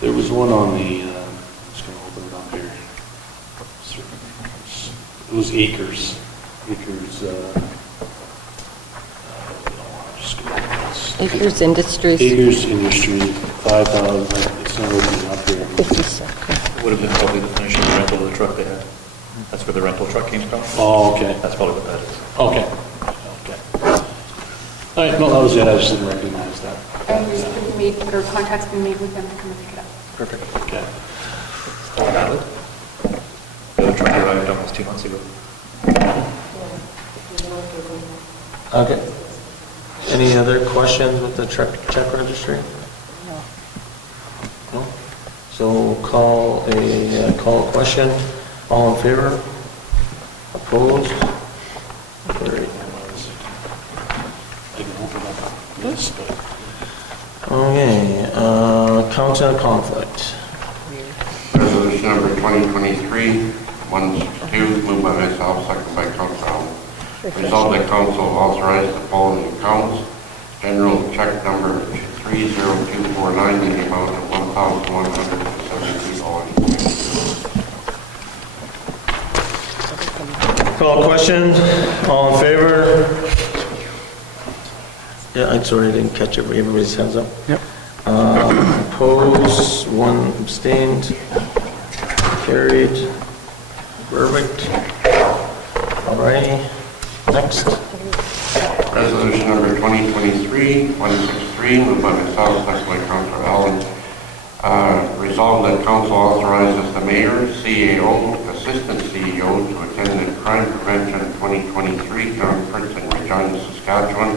There was one on the, I'm just going to open it up here. It was Acres. Acres Industries. Acres Industry, 5,000, it's not opening up here. 57. Would have been probably the finishing rental of the truck they had. That's where the rental truck came from. Oh, okay. That's probably what that is. Okay. All right, no, that was it, I just didn't recognize that. And there's been made, or contact's been made with them to come and pick it up. Perfect. Okay. All valid. The other truck arrived almost 2 months ago. Okay. Any other questions with the truck check registry? No. So we'll call a question. All in favor? Opposed? Carried. I can open up this, but Okay, council conflict. Resolution number 2023-162, moved by myself, second by Council Allen. Resolved that council authorize the following accounts. General check number 30249 in the amount of $1,172. Call question. All in favor? Yeah, I'm sorry, I didn't catch everybody's hands up. Yep. Opposed, one abstained. Carried. Perfect. All righty. Next. Resolution number 2023-163, moved by myself, second by Councilor Allen. Resolved that council authorizes the mayor, CAO, assistant CEO to attend the Crime Prevention 2023 conference in Regina, Saskatchewan,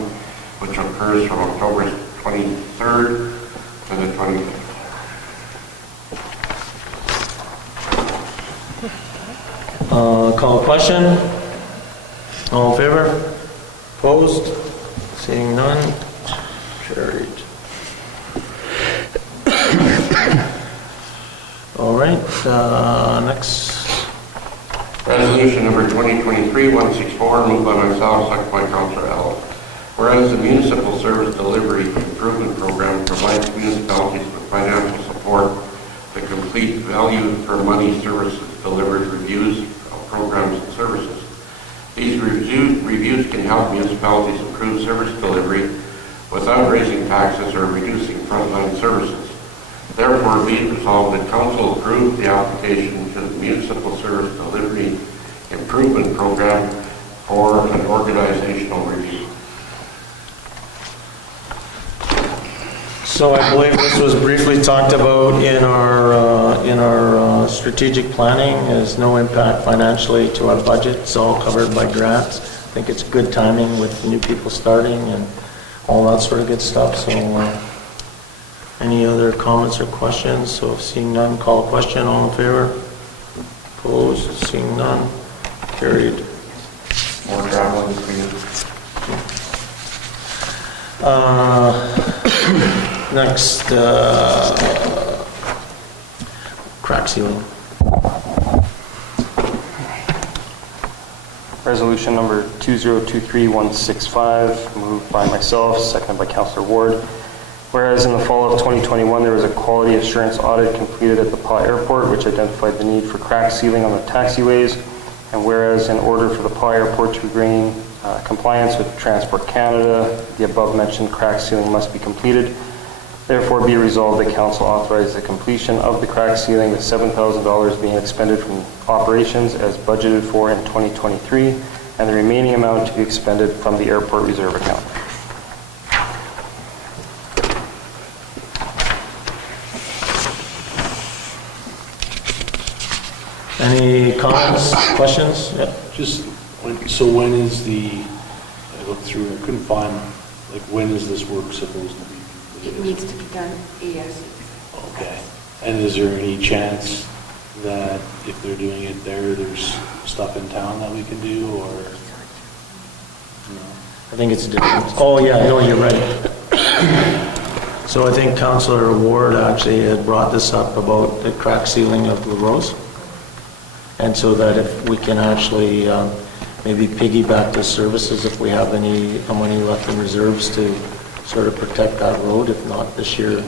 which occurs from October 23rd to the 25th. Call question. All in favor? Opposed? Seeing none? Carried. All right, next. Resolution number 2023-164, moved by myself, second by Councilor Allen. Whereas the Municipal Service Delivery Improvement Program provides municipalities with financial support to complete value for money services delivered reviews of programs and services. These reviews can help municipalities improve service delivery without raising taxes or reducing frontline services. Therefore, be it resolved that council approve the application to the Municipal Service Delivery Improvement Program for an organizational review. So I believe this was briefly talked about in our strategic planning. There's no impact financially to our budget. It's all covered by grants. I think it's good timing with new people starting and all that sort of good stuff. So any other comments or questions? So seeing none, call a question. All in favor? Opposed? Seeing none? Carried. More traveling for you. Next, crack ceiling. Resolution number 2023-165, moved by myself, seconded by Councillor Ward. Whereas in the fall of 2021, there was a quality assurance audit completed at the PA Airport, which identified the need for crack sealing on the taxiways. And whereas in order for the PA Airport to regain compliance with Transport Canada, the above-mentioned crack sealing must be completed. Therefore, be resolved that council authorize the completion of the crack sealing with $7,000 being expended from operations as budgeted for in 2023, and the remaining amount to be expended from the airport reserve account. Any comments, questions? Yeah. just, so when is I looked through, I couldn't find, like, when is this work supposed to be It completed? needs to be done ASAP. Okay. And is there any chance that if they're doing it there, there's stuff in town that we can do, or? No? I think it's different. Oh, yeah, no, you're right. So I think Councillor Ward actually had brought this up about the crack sealing of the roads. And so that if we can actually maybe piggyback the services if we have any money left in reserves to sort of protect that road. If not this year,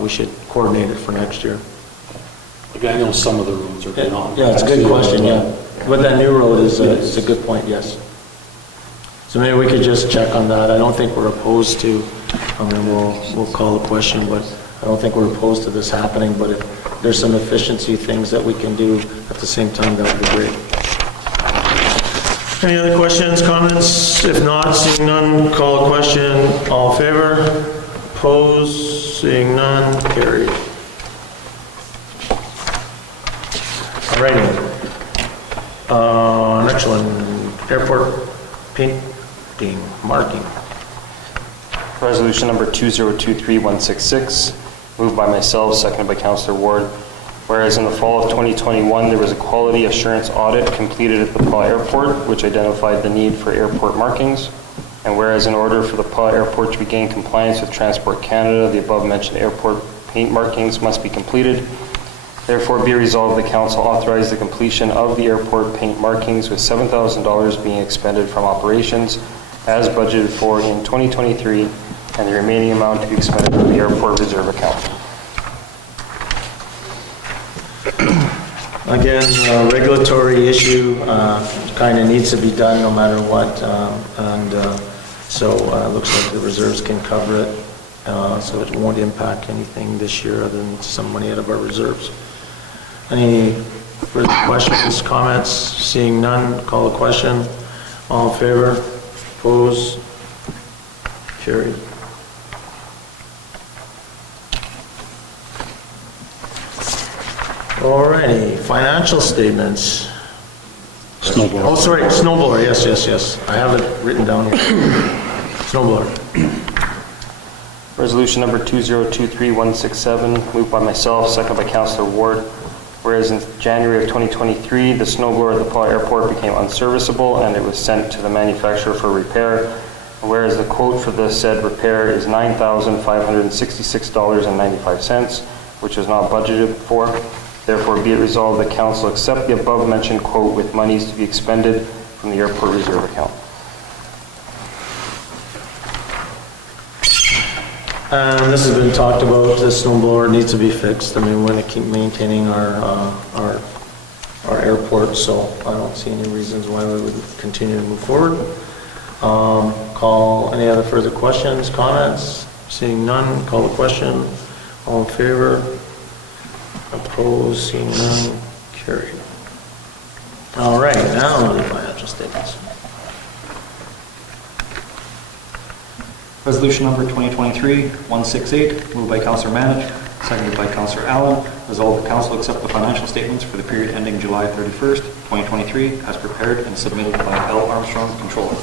we should coordinate it for next year. Like, I know some of the roads are beyond. Yeah, it's a good question, yeah. But that new road is a good point, yes. So maybe we could just check on that. I don't think we're opposed to, I mean, we'll call the question, but I don't think we're opposed to this happening, but if there's some efficiency things that we can do at the same time, that would be great. Any other questions, comments? If not, seeing none, call a question. All in favor? Opposed? Seeing none, carried. Alrighty. Next one, airport painting, marking. Resolution number 2023-166, moved by myself, seconded by Councillor Ward. Whereas in the fall of 2021, there was a quality assurance audit completed at the Paw Airport, which identified the need for airport markings. And whereas in order for the Paw Airport to regain compliance with Transport Canada, the above-mentioned airport paint markings must be completed. Therefore, be resolved, the Council authorize the completion of the airport paint markings with $7,000 being expended from operations as budgeted for in 2023, and the remaining amount to be expended from the airport reserve account. Again, regulatory issue kind of needs to be done no matter what, so it looks like the reserves can cover it, so it won't impact anything this year other than some money out of our reserves. Any further questions, comments? Seeing none, call the question. All in favor? Opposed? Carried. Alrighty, financial statements. Snowblower. Oh, sorry, snowblower, yes. I have it written down here. Snowblower. Resolution number 2023-167, moved by myself, seconded by Councillor Ward. Whereas in January of 2023, the snowblower at the Paw Airport became unserviceable and it was sent to the manufacturer for repair. Whereas the quote for the said repair is $9,566.95, which was not budgeted for. Therefore, be it resolved that Council accept the above-mentioned quote with monies to be expended from the airport reserve account. This has been talked about, the snowblower needs to be fixed. I mean, we're going to keep maintaining our airport, so I don't see any reasons why we would continue to move forward. Call any other further questions, comments? Seeing none, call the question. All in favor? Opposed? Seeing none, carried. All right, now the financial statements. Resolution number 2023-168, moved by Councillor Manich, seconded by Councillor Allen. Resolved that Council accept the financial statements for the period ending July 31st, 2023, as prepared and submitted by L. Armstrong, Controller.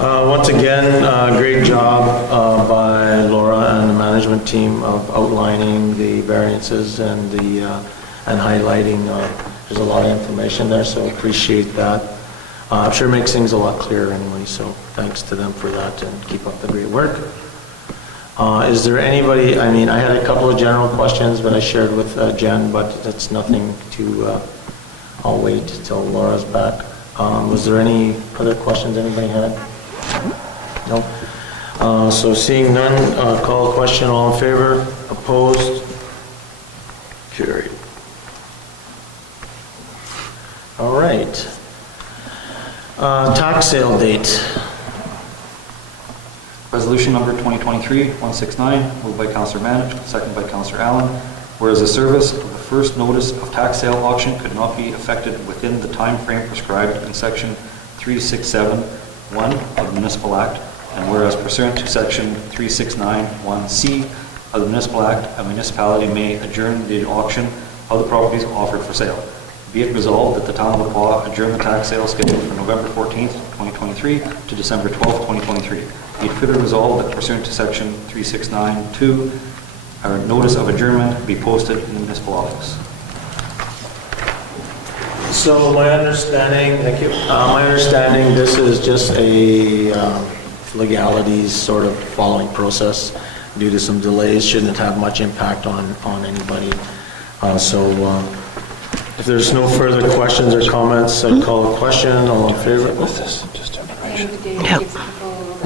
Once again, great job by Laura and the management team of outlining the variances and highlighting. There's a lot of information there, so appreciate that. I'm sure it makes things a lot clearer anyway, so thanks to them for that and keep up the great work. Is there anybody, I mean, I had a couple of general questions that I shared with Jen, but it's nothing to, I'll wait till Laura's back. Was there any other questions anybody had? No? So seeing none, call a question. All in favor? Opposed? Carried. All right. Tax sale date. Resolution number 2023-169, moved by Councillor Manich, seconded by Councillor Allen. Whereas the service of the first notice of tax sale auction could not be effected within the time frame prescribed in Section 3671 of the Municipal Act, and whereas pursuant to Section 3691C of the Municipal Act, a municipality may adjourn the auction of the properties offered for sale. Be it resolved that the Town of Paw adjourn the tax sale scheduled for November 14th, 2023 to December 12th, 2023. Be it further resolved that pursuant to Section 3692, a notice of adjournment be posted in the municipal office. So my understanding, thank you, my understanding, this is just a legalities sort of following process due to some delays, shouldn't have much impact on anybody. If there's no further questions or comments, I'd call a question, all in favor? What's this? Just information.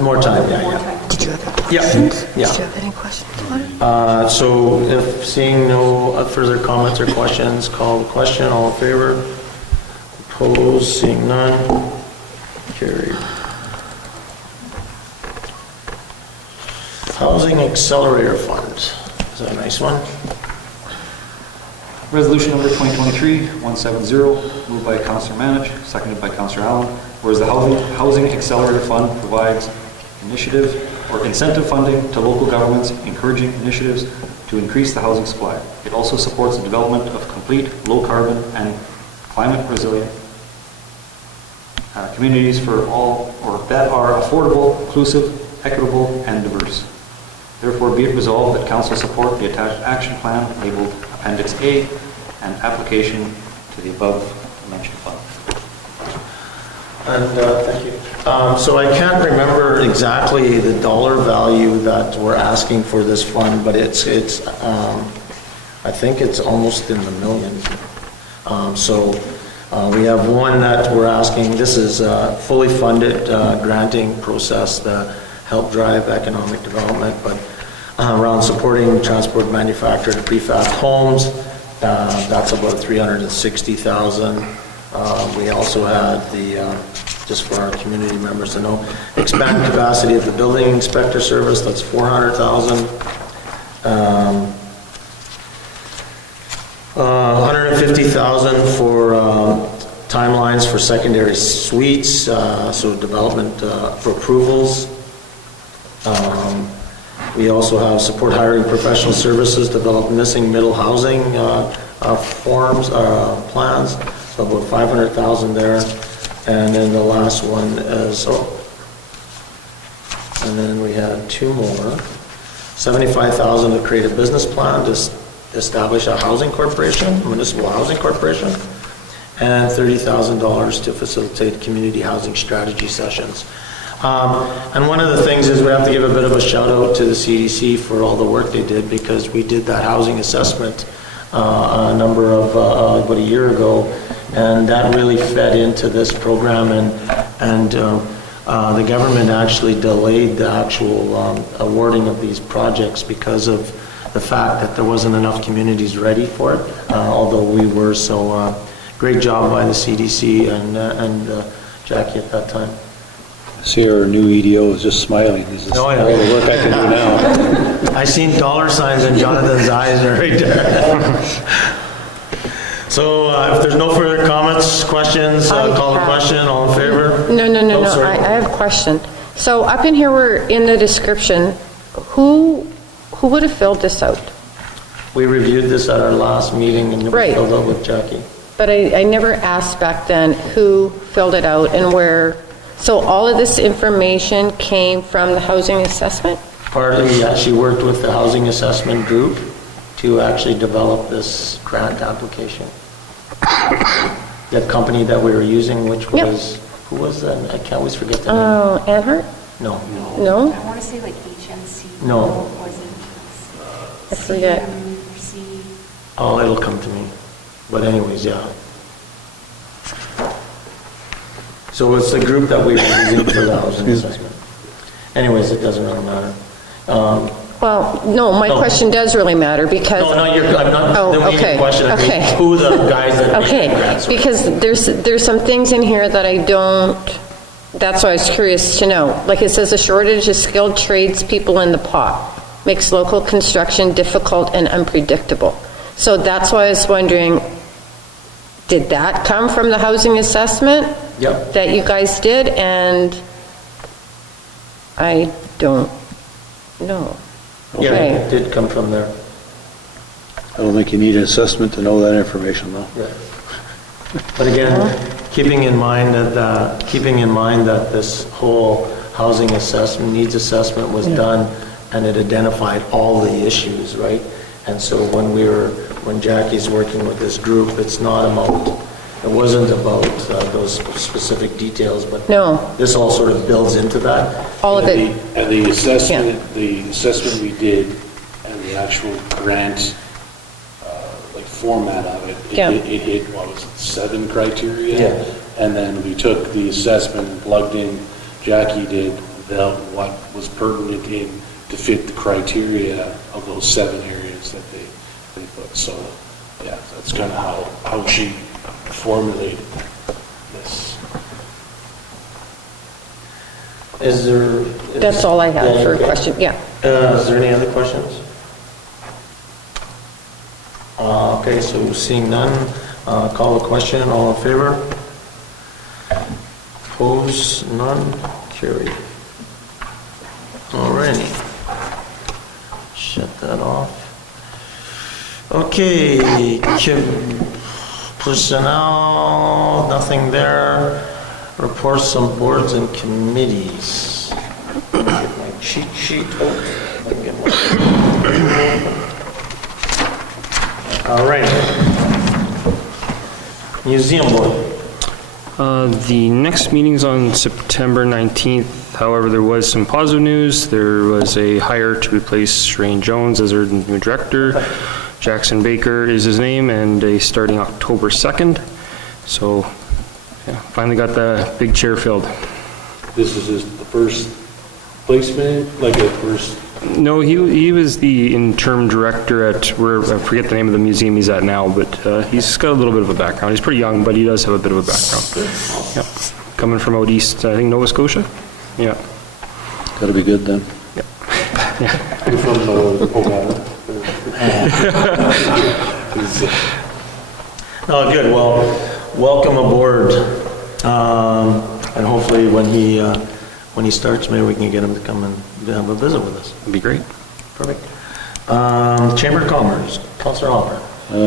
More time, yeah. Did you have Yeah, Did you yeah. have any questions? So if seeing no further comments or questions, call the question, all in favor? Opposed, seeing none, carried. Housing Accelerator Fund, is that a nice one? Resolution number 2023-170, moved by Councillor Manich, seconded by Councillor Allen. Whereas the Housing Accelerator Fund provides initiative or incentive funding to local governments, encouraging initiatives to increase the housing supply. It also supports the development of complete, low-carbon and climate-resilient communities for all, or that are affordable, inclusive, equitable, and diverse. Therefore, be it resolved that Council support the attached action plan labeled Appendix A and application to the above mentioned fund. And thank you. So I can't remember exactly the dollar value that we're asking for this fund, but it's I think it's almost in the millions. We have one that we're asking, this is a fully funded granting process to help drive economic development, but around supporting transport manufactured prefab homes, that's about 360,000. We also had the, just for our community members to know, expand capacity of the building inspector service, that's 400,000. 150,000 for timelines for secondary suites, so development for approvals. We also have support hiring professional services, develop missing middle housing forms, plans, so about 500,000 there. And then the last one is, and then we had two more. 75,000 to create a business plan to establish a housing corporation, municipal housing corporation, and $30,000 to facilitate community housing strategy sessions. And one of the things is we have to give a bit of a shout out to the CDC for all the work they did, because we did that housing assessment a number of, about a year ago, and that really fed into this program, and the government actually delayed the actual awarding of these projects because of the fact that there wasn't enough communities ready for it, although we were. So great job by the CDC and Jackie at that time. See, our new EDO is just smiling. This is all the work I can do now. I seen dollar signs in Jonathan's eyes right there. So if there's no further comments, questions, call the question, all in favor? No. Sorry. I have a question. So up in here, we're in the description, who would have filled this out? We reviewed this at our last meeting and we filled out with Jackie. But I never asked back then who filled it out and where. So all of this information came from the housing assessment? Partly, yeah, she worked with the housing assessment group to actually develop this grant application. The company that we were using, which was, who was that? I can't always forget the name. Oh, Anhart? No. No? I want to say like HNC. No. Was it I forget. CMC? Oh, it'll come to me. But anyways, yeah. So it's the group that we were using for the housing assessment. Anyways, it doesn't really matter. Well, no, my question does really matter because... No, I'm not doing okay. a question. I mean, Okay. who the guys that Okay, grants were. because there's some things in here that I don't... That's why I was curious to know. Like it says, a shortage of skilled tradespeople in the pot makes local construction difficult and unpredictable. So that's why I was wondering, did that come from the housing assessment? Yep. That you guys did? And I don't know. Yeah, Okay. it did come from there. I don't think you need an assessment to know that information, though. Yeah. But again, keeping in mind that this whole housing assessment, needs assessment was done, and it identified all the issues, right? And so when Jackie's working with this group, it's not about It wasn't about those specific details, but No, this all sort of builds into that. all of it. And the assessment we did and the actual grant, like format of it, Yeah. it hit, what was it, 7 criteria? Yeah. And then we took the assessment and plugged in, Jackie did, what was pertinent in to fit the criteria of those 7 areas that they put. So, yeah, that's kind of how she formulated this. Is there? That's all I have for a Okay. question, yeah. Is there any other questions? Okay, so seeing none, call the question, all in favor? Opposed, none, carried. All righty. Shut that off. Okay, personnel, nothing there. Reports on boards and committees. Get my cheat sheet. All right. Museum board. The next meeting's on September 19th. However, there was some positive news. There was a hire to replace Rain Jones as our new director. Jackson Baker is his name, and starting October 2nd. So, yeah, finally got the big chair filled. This is the first placement, like a first. No, he was the interim director at, I forget the name of the museum he's at now, but he's got a little bit of a background. He's pretty young, but he does have a bit of a background. Yep. Coming from out east, I think Nova Scotia. Yeah. That'll be good then. You're from Ottawa. Oh, good. Well, welcome aboard. And hopefully when he starts, maybe we can get him to come and have a visit with us. That'd be great. Perfect. Chamber of Commerce, Councillor Hopper.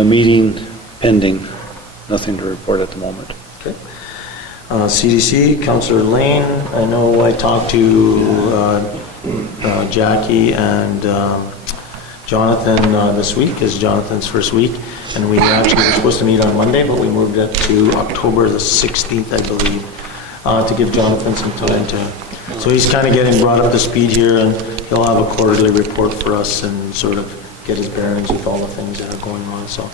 Meeting pending, nothing to report at the moment. Okay. CDC, Councillor Lane. I know I talked to Jackie and Jonathan this week, is Jonathan's first week, and we actually were supposed to meet on Monday, but we moved it to October the 16th, I believe, to give Jonathan some time to, so he's kind of getting brought up to speed here, and he'll have a quarterly report for us and sort of get his bearings with all the things that are going on, so.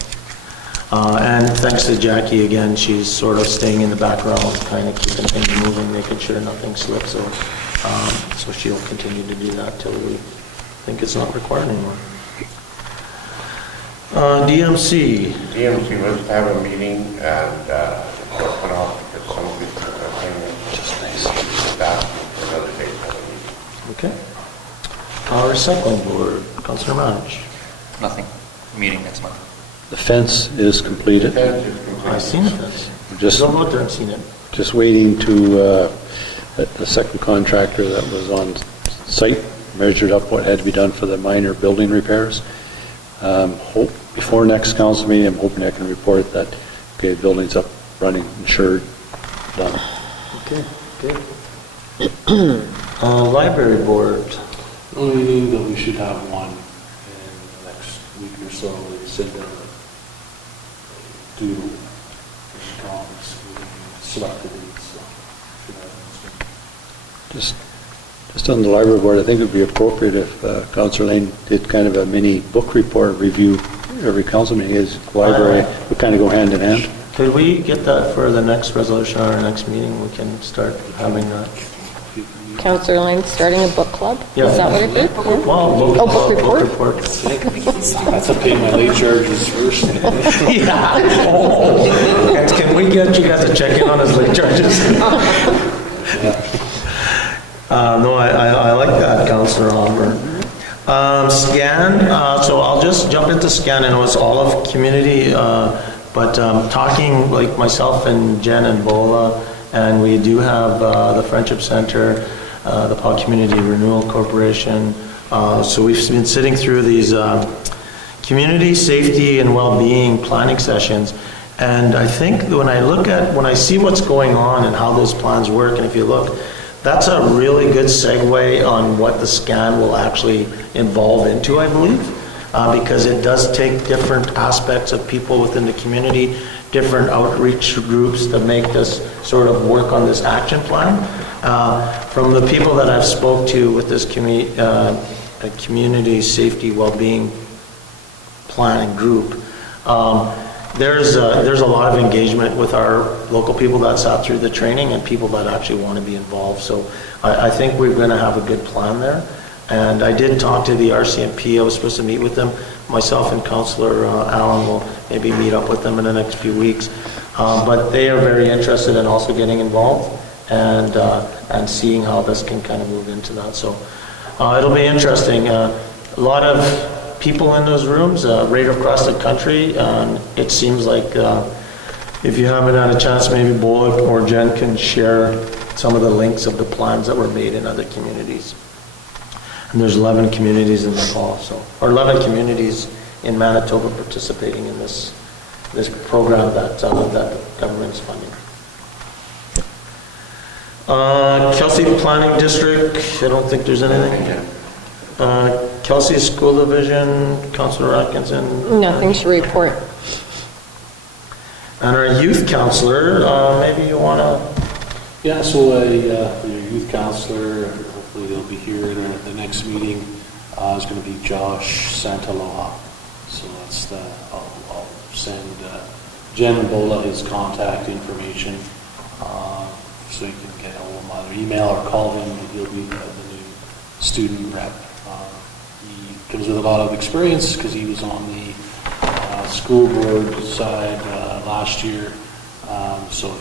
And thanks to Jackie again, she's sort of staying in the background, kind of keeping things moving, making sure nothing slips, so she'll continue to do that till we think it's not required anymore. DMC. DMC was to have a meeting and put off because some of people are saying just nice staff for another day to have a meeting. Okay. Recycling board, Councillor Manich. Nothing. Meeting next month. The fence is completed. I've seen the fence. Just- Don't go out there and seen it. Just waiting to, the second contractor that was on site measured up what had to be done for the minor building repairs. Before next council meeting, I'm hoping I can report that, okay, building's up, running, insured, done. Okay, good. Library board. Only thing that we should have one in the next week or so is send out a doodle for comments, select the dates, so. Just on the library board, I think it would be appropriate if Councillor Lane did kind of a mini book report review every council meeting. His library would kind of go hand in hand. Could we get that for the next resolution or our next meeting? We can start having that. Councillor Lane starting a book club? Yeah. Is that what it is? Well, book report? I have to pay my late charges first. Yeah. Oh. Can we get you guys to check in on his late charges? No, I like that, Councillor Hopper. Scan, so I'll just jump into scan. I know it's all of community, but talking like myself and Jen and Bola, and we do have the Friendship Center, the Paul Community Renewal Corporation. So we've been sitting through these community safety and well-being planning sessions. And I think when I see what's going on and how those plans work, and if you look, that's a really good segue on what the scan will actually evolve into, I believe, because it does take different aspects of people within the community, different outreach groups to make this sort of work on this action plan. From the people that I've spoke to with this community safety well-being planning group, there's a lot of engagement with our local people that sat through the training and people that actually want to be involved. So I think we're going to have a good plan there. And I did talk to the RCMP. I was supposed to meet with them. Myself and Councillor Allen will maybe meet up with them in the next few weeks. But they are very interested in also getting involved and seeing how this can kind of move into that. So it'll be interesting. A lot of people in those rooms right across the country. It seems like if you haven't had a chance, maybe Bullock or Jen can share some of the links of the plans that were made in other communities. And there's 11 communities in Nepal, or 11 communities in Manitoba participating in this program that the government's funding. Kelsey Planning District, I don't think there's anything. Kelsey School Division, Councillor Atkinson. Nothing to report. And our youth counselor, maybe you want to... Yeah, so your youth counselor, hopefully they'll be here at the next meeting, is going to be Josh Santaloa. So that's I'll send Jen and Bola his contact information, so you can get hold of him either email or call him. He'll be the new student rep. He comes with a lot of experience because he was on the school board side last year, so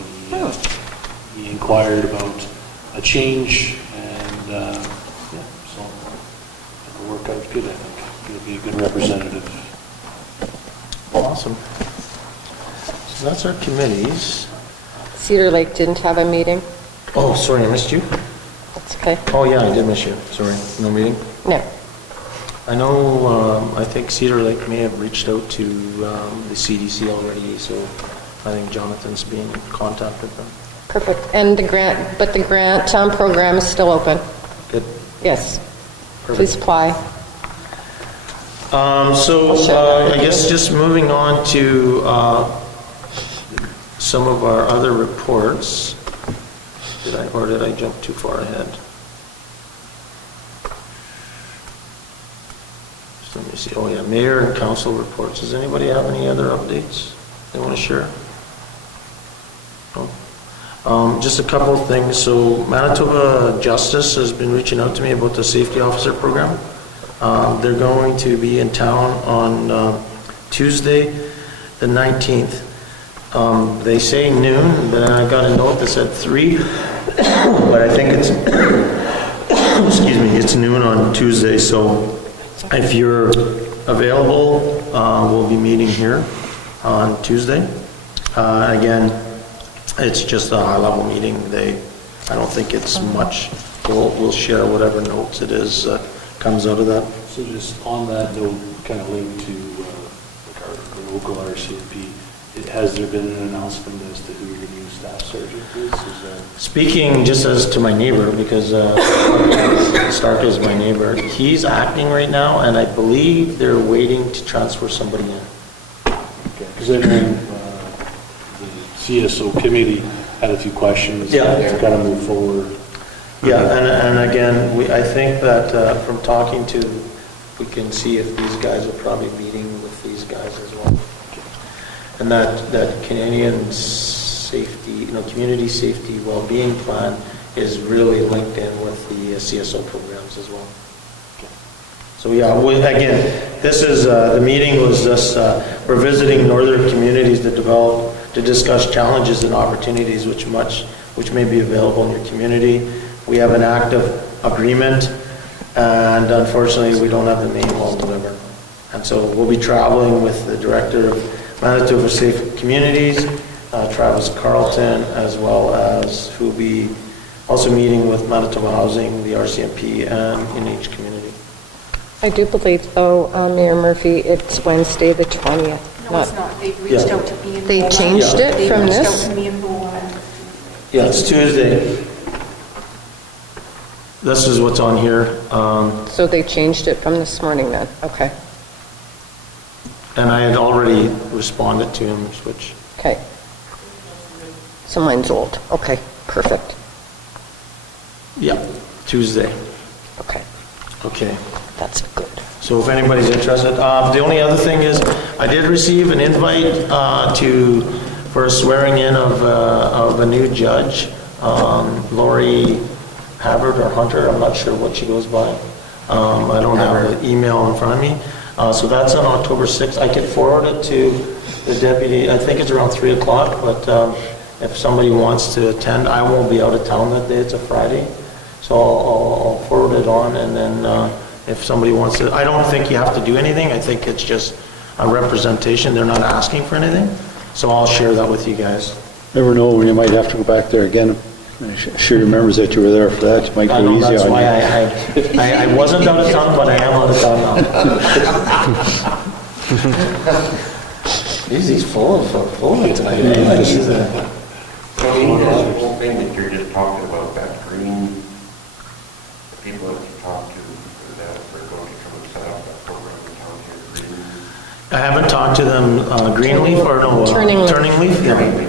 he inquired about a change, and so it'll work out good. I think he'll be a good representative. Awesome. So that's our committees. Cedar Lake didn't have a meeting? Oh, sorry, I missed you. That's okay. Oh, yeah, I did miss you. Sorry, no meeting? No. I know, I think Cedar Lake may have reached out to the CDC already, so I think Jonathan's being in contact with them. Perfect. And the grant program is still open? Good. Yes. Perfect. Please apply. I guess just moving on to some of our other reports. Did I jump too far ahead? Just let me see. Oh yeah, mayor and council reports. Does anybody have any other updates they want to share? No? Just a couple of things. So Manitoba Justice has been reaching out to me about the safety officer program. They're going to be in town on Tuesday, the 19th. They say noon, but I got a note that said 3, but I think it's, excuse me, it's noon on Tuesday. So if you're available, we'll be meeting here on Tuesday. Again, it's just a high-level meeting. I don't think it's much. We'll share whatever notes it is comes out of that. So just on that note, kind of linked to like our local RCMP, has there been an announcement as to who your new staff sergeant is? Speaking just as to my neighbor, because Stark is my neighbor, he's acting right now, and I believe they're waiting to transfer somebody in. Okay, because I know the CSO committee had a few questions. Yeah. To kind of move forward. Yeah, and again, I think that from talking to, we can see if these guys are probably meeting with these guys as well. And that Canadian safety, community safety well-being plan is really linked in with the CSO programs as well. So yeah, again, this is, the meeting was just, we're visiting northern communities to discuss challenges and opportunities which may be available in your community. We have an active agreement, and unfortunately we don't have the main wall deliver. And so we'll be traveling with the director of Manitoba Safe Communities, Travis Carlton, as well as who'll be also meeting with Manitoba Housing, the RCMP, and NH Community. I do believe, though, Mayor Murphy, it's Wednesday the 20th. No, it's not. They've reached out to me and They Bola. changed it They from reached this? out to me and Bola. Yeah, it's Tuesday. This is what's on here. So they changed it from this morning then? Okay. And I had already responded to him, which Okay. Okay. So mine's old. Okay, perfect. Yeah, Tuesday. Okay, Okay. that's good. So if anybody's interested, the only other thing is, I did receive an invite for a swearing in of a new judge, Lori Havard or Hunter, I'm not sure what she goes by. I don't have the email in front of me. So that's on October 6th. I could forward it to the deputy, I think it's around 3 o'clock, but if somebody wants to attend, I won't be out of town that day, it's a Friday. So I'll forward it on, and then if somebody wants to, I don't think you have to do anything, I think it's just a representation, they're not asking for anything, so I'll share that with you guys. Never know when you might have to go back there again. She remembers that you were there for that, it might I go know, easy that's on why you. I wasn't out of town, but I am out of town now. He's full of it tonight. He's a- So the whole thing that you're just talking about, that green, the people that you talk to, for going to come and set up that program in town here, green. I haven't talked to them, Greenleaf or no? Turning Leaf. Turning Leaf, yeah.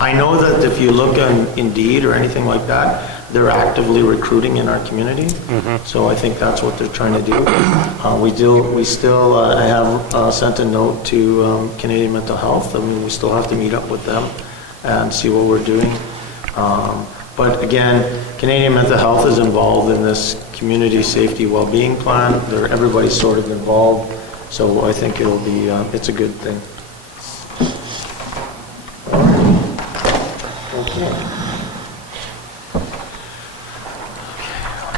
I know that if you look on Indeed or anything like that, they're actively recruiting in our community. So I think that's what they're trying to do. I have sent a note to Canadian Mental Health. I mean, we still have to meet up with them and see what we're doing. But again, Canadian Mental Health is involved in this community safety well-being plan. Everybody's sort of involved. So I think it'll be, it's a good thing.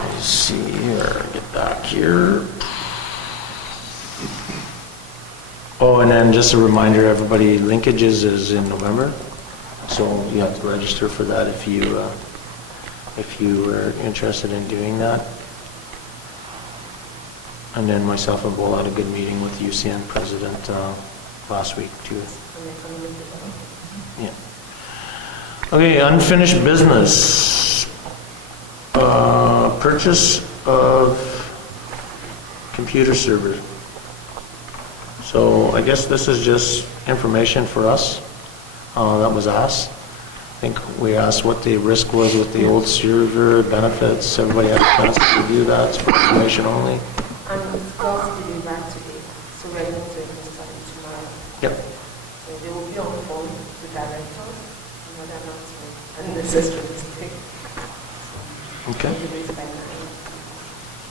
Let's see here, get back here. Oh, and then just a reminder, everybody, linkages is in November, so you have to register for that if you were interested in doing that. And then myself and Bull had a good meeting with the UCN president last week too. Yeah. Okay, unfinished business. Purchase of computer server. So I guess this is just information for us that was asked. I think we asked what the risk was with the old server, benefits. Everybody had a chance to review that. It's for information only. And it's supposed to be back today, so residents will be starting tomorrow. Yep. So they will be on the phone with directors, another announcement, and the system is big. Okay. Everybody's by 9.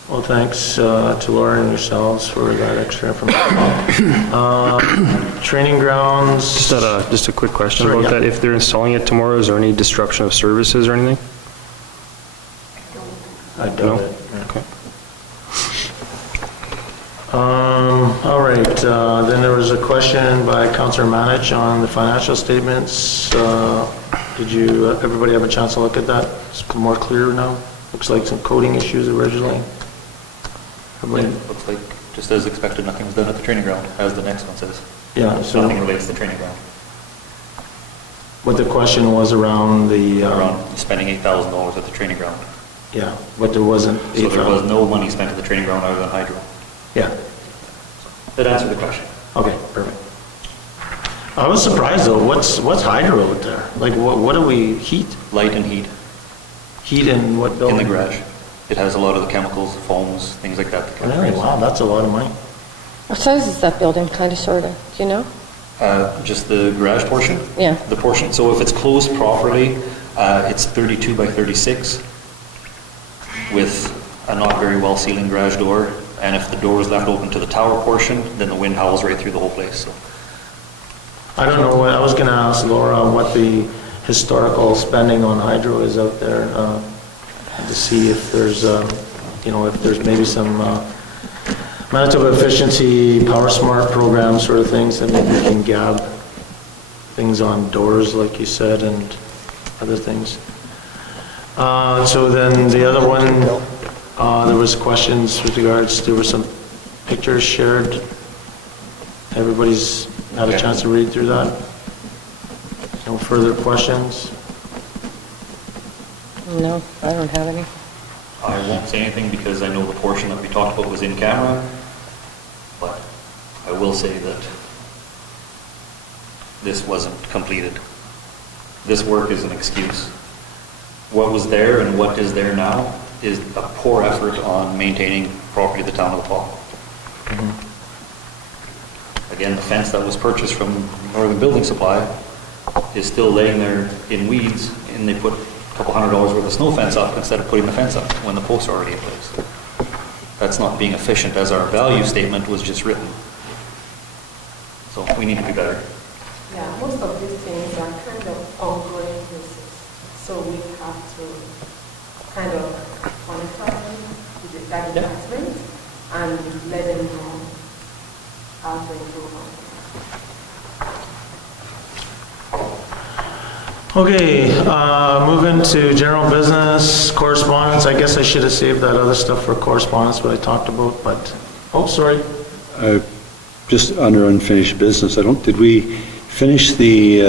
Well, thanks to Laura and yourselves for that extra information. Training grounds. Just a quick question Sure, about yeah. that. If they're installing it tomorrow, is there any disruption of services or anything? I doubt No? it. yeah. Okay. All right, then there was a question by Councillor Manich on the financial statements. Did everybody have a chance to look at that? It's more clear now? Looks like some coding issues originally. Everybody- Looks like, just as expected, nothing was done at the training ground, as the next one says. Yeah, so Nothing relates to the training ground. what the question was around the, Around spending $8,000 at the training ground. yeah, but there wasn't. So there was no money spent at the training ground other than hydro. Yeah, That answered the question. okay, perfect. I was surprised though, what's hydro out there? Like, what do we heat? Light and heat Heat in what in building? the garage. It has a lot of the chemicals, foams, things like that. Really? Wow, that's a lot of money. What size is that building, kind of, sort of? Do you know? Just the garage portion? Yeah. The portion, so if it's closed properly, it's 32 by 36 with a not very well sealing garage door. And if the door is left open to the tower portion, then the wind howls right through the whole place. So I don't know, I was gonna ask Laura what the historical spending on hydro is out there, to see if there's, if there's maybe some Manitoba efficiency, Power Smart program sort of things that maybe we can gab things on doors, like you said, and other things. So then the other one, there was questions with regards, there were some pictures shared. Everybody's had a chance to read through that? No further questions? No, I don't have any. I won't say anything because I know the portion that we talked about was in camera. But I will say that this wasn't completed. This work is an excuse. What was there and what is there now is a poor effort on maintaining property of the town of the Paw. Again, the fence that was purchased from Northern Building Supply is still laying there in weeds, and they put a couple $100 worth of snow fence up instead of putting the fence up when the posts are already in place. That's not being efficient, as our value statement was just written. So we need to be better. Yeah, most of these things are kind of ongoing cases, so we have to kind of monitor that department and let them know how to improve on it. Okay, moving to general business, correspondence. I guess I should have saved that other stuff for correspondence, what I talked about, but, oh, sorry. Just under unfinished business, did we finish the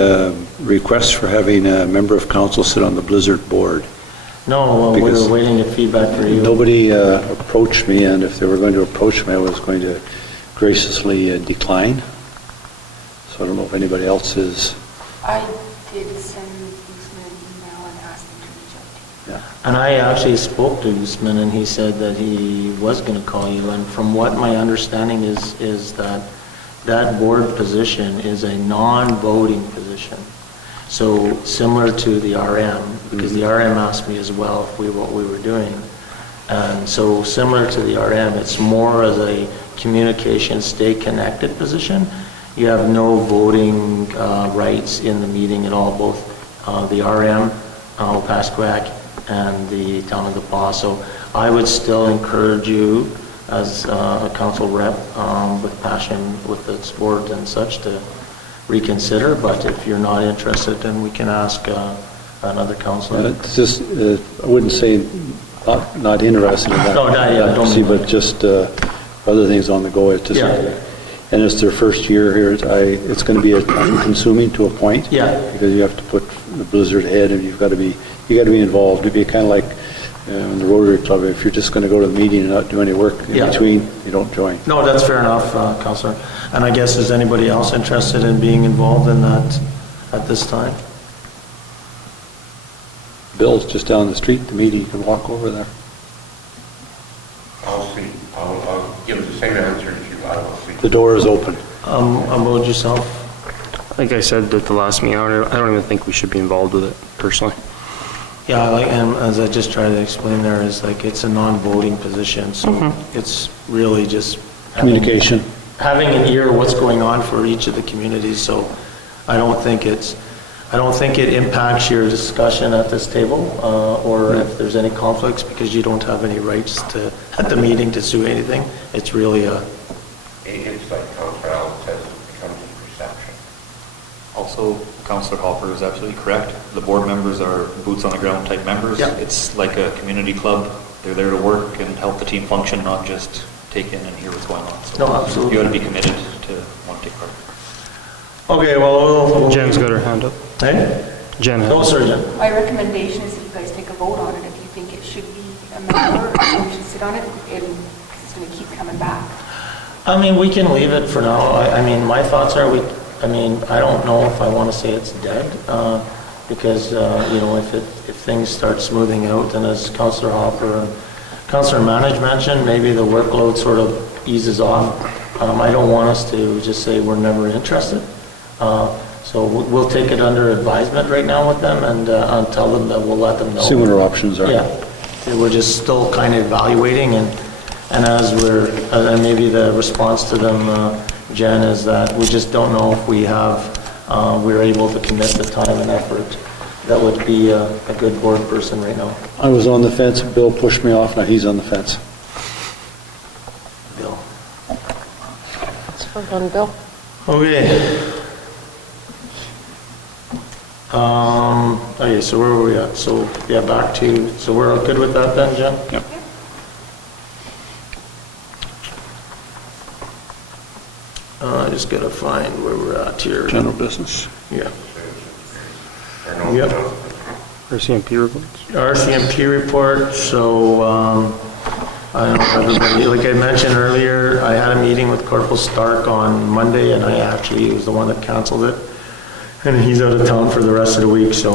request for having a member of council sit on the Blizzard board? No, we Because were waiting to feedback for you. Nobody approached me, and if they were going to approach me, I was going to graciously decline. So I don't know if anybody else is. I did send Usman an email and asked him to reach out to you. Yeah. And I actually spoke to Usman, and he said that he was going to call you, and from what my understanding is that that board position is a non-voting position. So similar to the RM, because the RM asked me as well what we were doing. And so similar to the RM, it's more as a communication, stay connected position. You have no voting rights in the meeting at all, both the RM, Opaskwack, and the town of the Paw. So I would still encourage you as a council rep with passion with the sport and such to reconsider, but if you're not interested, then we can ask another councillor. It's just, I wouldn't say not interested in that. No, don't See, mean but just other things on the go. It's just, Yeah. And it's their first year here. It's going to be time-consuming to a point. Yeah. Because you have to put the Blizzard ahead, and you got to be involved. It'd be kind of like in the Rotary Club. If you're just going to go to the meeting and not do any work in between, you don't join. No, that's fair enough, councillor. And I guess, is anybody else interested in being involved in that at this time? Bill's just down the street, the meeting, you can walk over there. I'll see. I'll give the same answer as you. I will see. The door is open. About yourself? Like I said at the last meeting, I don't even think we should be involved with it, personally. Yeah, and as I just tried to explain there, is like it's a non-voting position, so it's really just Communication. having an ear of what's going on for each of the communities. So I don't think it impacts your discussion at this table, or if there's any conflicts, because you don't have any rights at the meeting to sue anything. It's really It's like Councillor Allen says, it becomes a perception. Also, Councillor Hopper is absolutely correct. The board members are boots on the ground type members. Yeah. It's like a community club. They're there to work and help the team function, not just take in and hear what's going on. So No, absolutely. you got to be committed to want to take part. okay. Well, Jen's got her hand up. Hey, Jen has. no, sir, Jen. My recommendation is that you guys take a vote on it. If you think it should be a member, or you should sit on it, and it's going to keep coming back. I mean, we can leave it for now. I mean, my thoughts are I don't know if I want to say it's dead, because, if things start smoothing out, and as Councillor Hopper and Councillor Manage mentioned, maybe the workload sort of eases off. I don't want us to just say we're never interested. So we'll take it under advisement right now with them, and tell them that we'll let them know. See what our options are. Yeah, and we're just still kind of evaluating, and as and maybe the response to them, Jen, is that we just don't know if we're able to commit the time and effort that would be a good board person right now. I was on the fence, Bill pushed me off, now he's on the fence. Bill. Let's vote on Bill. Okay. Okay, so where were we at? So, yeah, back to, so we're good with that then, Jen? Yep. I just gotta find where we're at here. General business. Yeah. Or no, Yep. no. RCMP reports. RCMP report, so, I don't know if everybody, like I mentioned earlier, I had a meeting with Corporal Stark on Monday, and I actually was the one that canceled it. And he's out of town for the rest of the week, so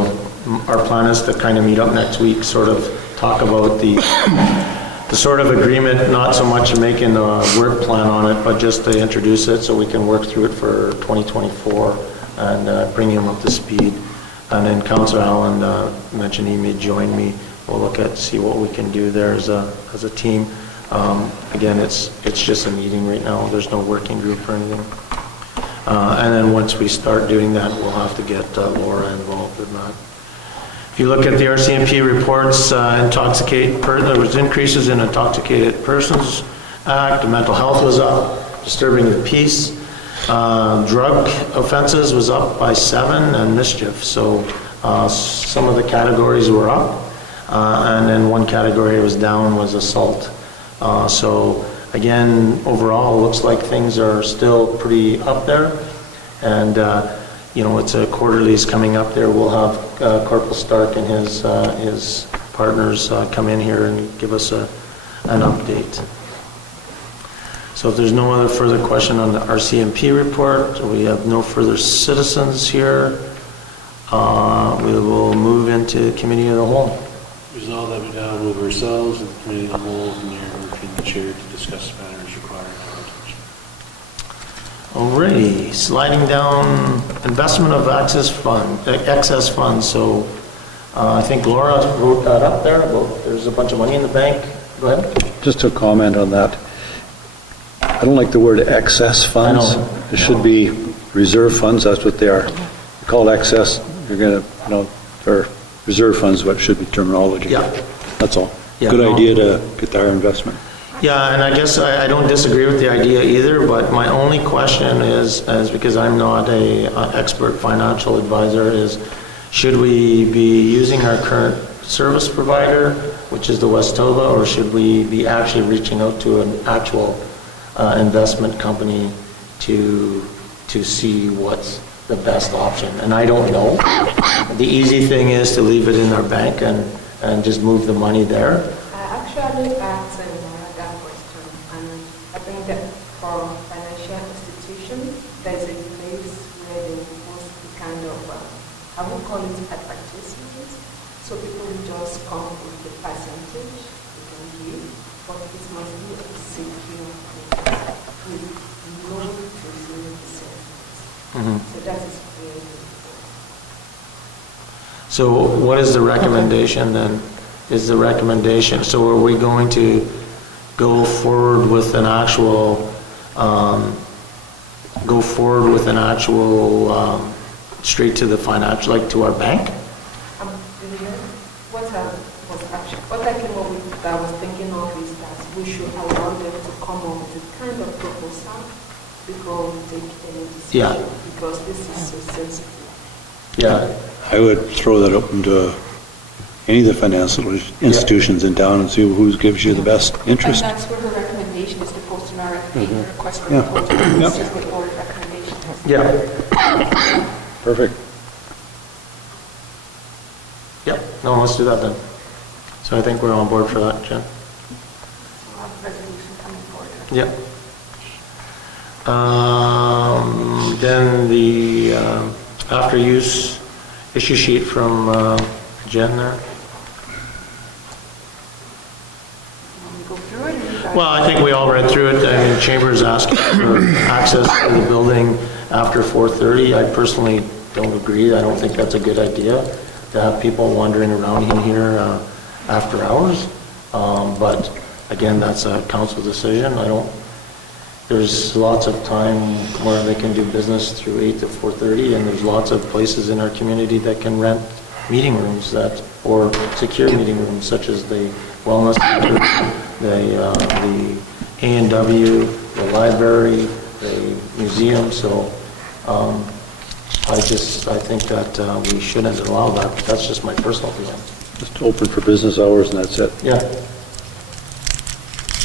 our plan is to kind of meet up next week, sort of talk about the sort of agreement, not so much making a work plan on it, but just to introduce it so we can work through it for 2024 and bring him up to speed. And then Councillor Allen mentioned he may join me. We'll look at, see what we can do there as a team. Again, it's just a meeting right now. There's no working group or anything. And then once we start doing that, we'll have to get Laura involved in that. If you look at the RCMP reports, there was increases in Intoxicated Persons Act, mental health was up, disturbing the peace, drug offenses was up by 7, and mischief. So some of the categories were up, and then one category was down, was assault. So again, overall, looks like things are still pretty up there. And, it's a quarterly's coming up there. We'll have Corporal Stark and his partners come in here and give us an update. So if there's no other further question on the RCMP report, we have no further citizens here. We will move into Committee of the Whole. Resolve that we now move ourselves and the Committee of the Whole from the between the chair to discuss matters requiring our attention. Alrighty, sliding down investment of excess funds. So I think Laura wrote that up there about there's a bunch of money in the bank. Go ahead. Just to comment on that, I don't like the word excess funds. I know. It should be reserve funds, that's what they are. You call it excess, you're going to, or reserve funds, what should be terminology. Yeah. That's all. Yeah, Good no. idea to get our investment. Yeah, and I guess I don't disagree with the idea either, but my only question is because I'm not an expert financial advisor, is should we be using our current service provider, which is the Westova, or should we be actually reaching out to an actual investment company to see what's the best option? And I don't know. The easy thing is to leave it in our bank and just move the money there. I actually asked that question, and I think that for financial institutions, there's a place where they post the kind of, I would call it advertisements, so people will just come with the percentage they can give, but it must be a secure with no to 0%. So that is very good. So what is the recommendation then? Is the recommendation, so are we going to go forward with an actual, straight to the financial, like to our bank? What I came up with, that I was thinking of is that we should allow them to come up with a kind of proposal before we take any decision. Yeah. Because this is so sensitive. Yeah. I would throw that open to any of the financial institutions in town and see who gives you the best interest. And that's where her recommendation is to post an RFP, request for Yeah. proposal. Yep. This is what board recommendation is. Yeah. Perfect. Yep. No, let's do that then. So I think we're on board for that, Jen. We'll have a resolution coming forward. Yep. Then the after use issue sheet from Jen there. When we go through it, and you guys- Well, I think we all read through it. I mean, Chambers asking for access to the building after 4:30. I personally don't agree. I don't think that's a good idea to have people wandering around in here after hours. But again, that's a council decision. There's lots of time where they can do business through 8 to 4:30, and there's lots of places in our community that can rent meeting rooms or secure meeting rooms, such as the Wellness Center, the A&W, the library, the museum. So I think that we shouldn't allow that, but that's just my personal opinion. Just open for business hours and that's it. Yeah.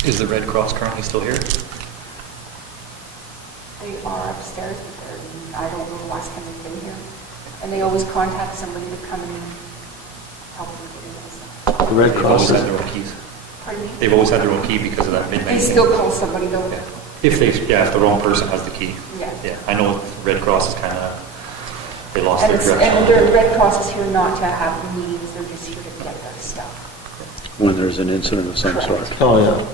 Is the Red Cross currently still here? They are upstairs, but I don't know the last time they've been here. And they always contact somebody to come and help them get into stuff. The Red They've always Cross. had their own keys. Pardon me? They've always had their own key because of that midnight. They still call somebody though. If the wrong person has the key. Yeah. Yeah, I know Red Cross is kind of They lost And their it's, direction. and the Red Cross is here not to have meetings, they're just here to get that stuff. When there's an incident of some sort. Oh, yeah.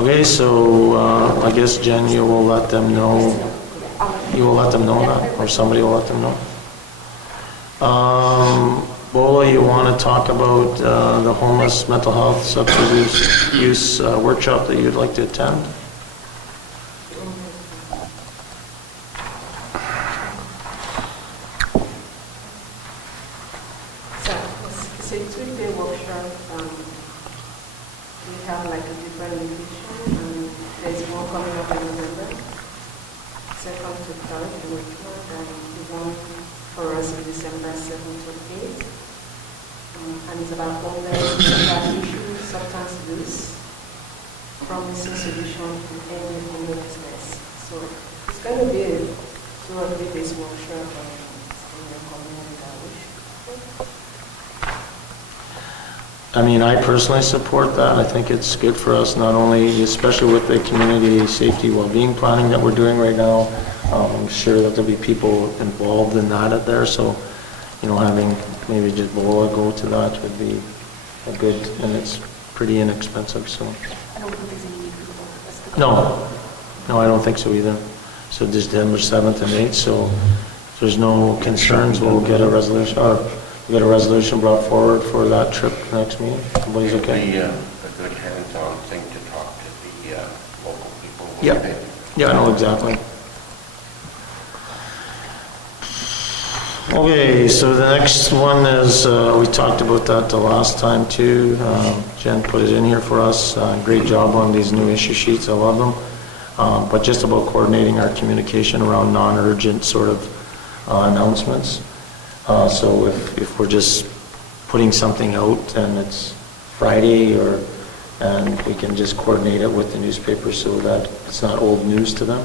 Okay, so I guess, Jen, you will let them know, you will let them know that, or somebody will let them know? Bola, you want to talk about the homeless mental health substance use workshop that you'd like to attend? So it's a two-day workshop. We have like a different location. There's one coming up in November, second to third in Richmond, and the one for us in December 7th to 8th. And it's about homeless, issues, substance use, promising solution to end homelessness. So it's going to be a 2 or 3 days workshop in the community that we should. I mean, I personally support that. I think it's good for us, not only, especially with the community safety well-being planning that we're doing right now. I'm sure that there'll be people involved in that out there, so, you know, having maybe just Bola go to that would be a good, and it's pretty inexpensive, so. I don't think there's any need for both of us to go. No, I don't think so either. So December 7th and 8th, so if there's no concerns, we'll get a resolution, or we'll get a resolution brought forward for that trip next meeting. Everybody's It'd okay? be a good hands-on thing to talk to the local people. Yep. Yeah, I know exactly. Okay, so the next one is, we talked about that the last time too. Jen put it in here for us. Great job on these new issue sheets, I love them. But just about coordinating our communication around non-urgent sort of announcements. So if we're just putting something out and it's Friday, and we can just coordinate it with the newspaper so that it's not old news to them.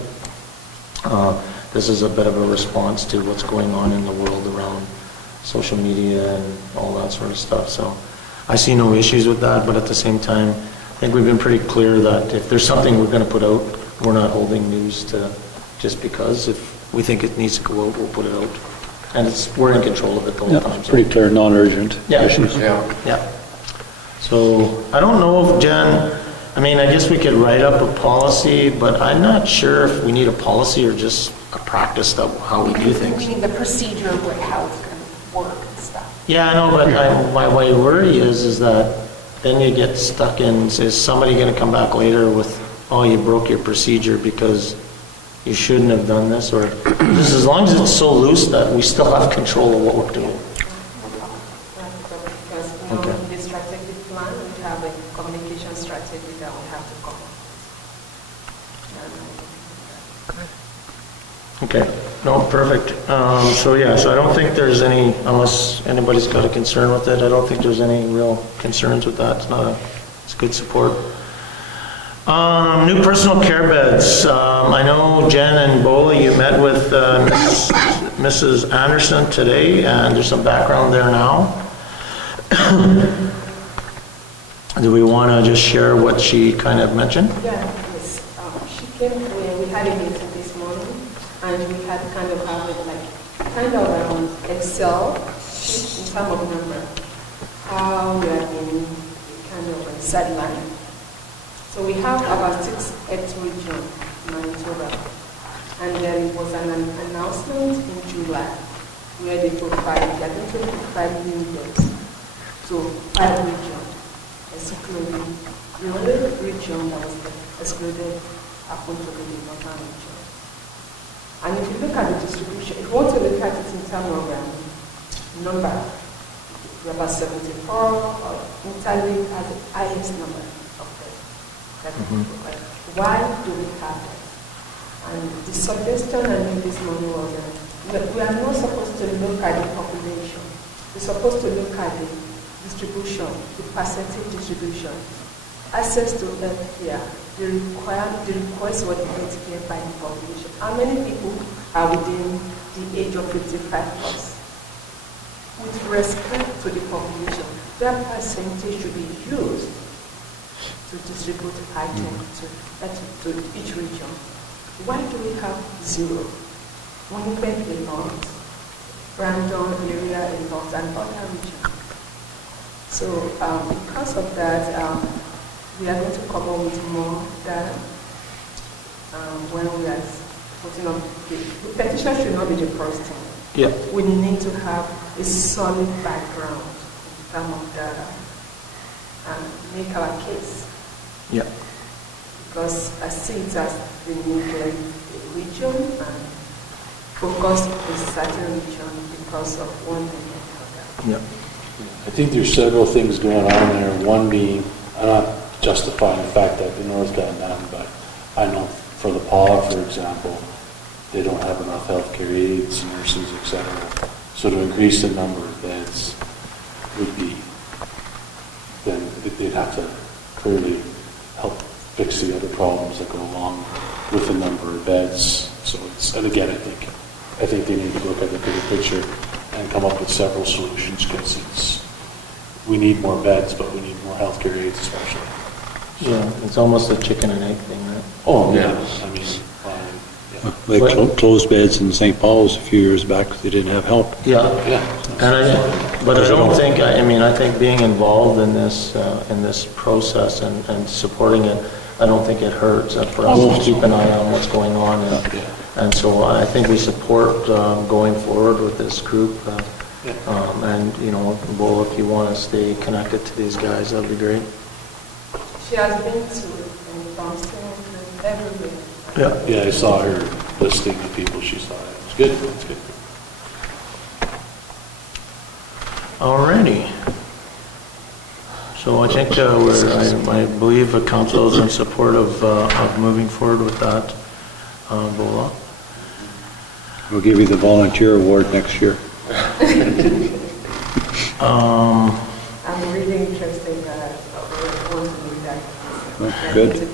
This is a bit of a response to what's going on in the world around social media and all that sort of stuff. So I see no issues with that, but at the same time, I think we've been pretty clear that if there's something we're going to put out, we're not holding news to just because. If we think it needs to go out, we'll put it out. And we're in control of it the whole Yeah, time. it's pretty clear, non-urgent issues. Yeah. So I don't know if Jen, I mean, I guess we could write up a policy, but I'm not sure if we need a policy or just a practice of how we do things. We need the procedure of how it's going to work and stuff. Yeah, I know, but my worry is that then you get stuck in, is somebody going to come back later with, oh, you broke your procedure because you shouldn't have done this, or just as long as it's so loose that we still have control of what we're doing. Because we know the strategic plan, we have a communication strategy that we have to come up. Okay, no, perfect. So yeah, so I don't think there's any, unless anybody's got a concern with it, I don't think there's any real concerns with that. It's good support. New personal care beds. I know Jen and Bola, you met with Mrs. Anderson today, and there's some background there now. Do we want to just share what she kind of mentioned? Yeah, yes. She came, we had a meeting this morning, and we had kind of have it like, Excel sheet in terms of number, how we have been kind of sidelined. So we have about 6 regions, Manitoba, and there was an announcement in July where they put 5, they are going to put 5 new beds. So 5 regions, excluding the only region that was excluded happened to be the northern region. And if you look at the distribution, if you want to look at it in terms of number, we're about 74, or Italy has the highest number of beds. Why do we have that? And the suggestion I made this morning was that we are not supposed to look at the population. We're supposed to look at the distribution, the percentage distribution. Access to healthcare, the request for the healthcare by the population. How many people are within the age of 55 plus? With respect to the population, that percentage should be used to distribute items to each region. Why do we have 0? Winnipeg is not, Brandon area is not, and other region. So because of that, we are going to come up with more data when we are putting up the petition should not be the first thing. Yeah. We need to have a solid background in terms of data and make our case. Yeah. Because I see it as the neglect a region and focus a certain region because of one thing or the other. Yeah. I think there's several things going on there. One being, I'm not justifying the fact that the North got none, but I know for the PAW, for example, they don't have enough healthcare aides, nurses, etc. So to increase the number of beds would be, then they'd have to clearly help fix the other problems that go along with the number of beds. So it's, and again, I think they need to look at the bigger picture and come up with several solutions, because we need more beds, but we need more healthcare aides especially. Yeah, it's almost a chicken and egg thing, right? Oh, yeah, I mean, They closed beds in St. Paul's a few years back because they didn't have help. Yeah, yeah. but I don't think, I think being involved in this process and supporting it, I don't think it hurts for us to keep an eye on what's going on. And so I think we support going forward with this group. And, you know, Bo, if you want to stay connected to these guys, that'd be great. She has been to in Thompson and everywhere. Yeah, I saw her listing the people she saw. It's good, it's good. Alrighty. So I think I believe the council is in support of moving forward with that, Bola. We'll give you the volunteer award next year. I'm really interested in that. I want to do that. Good.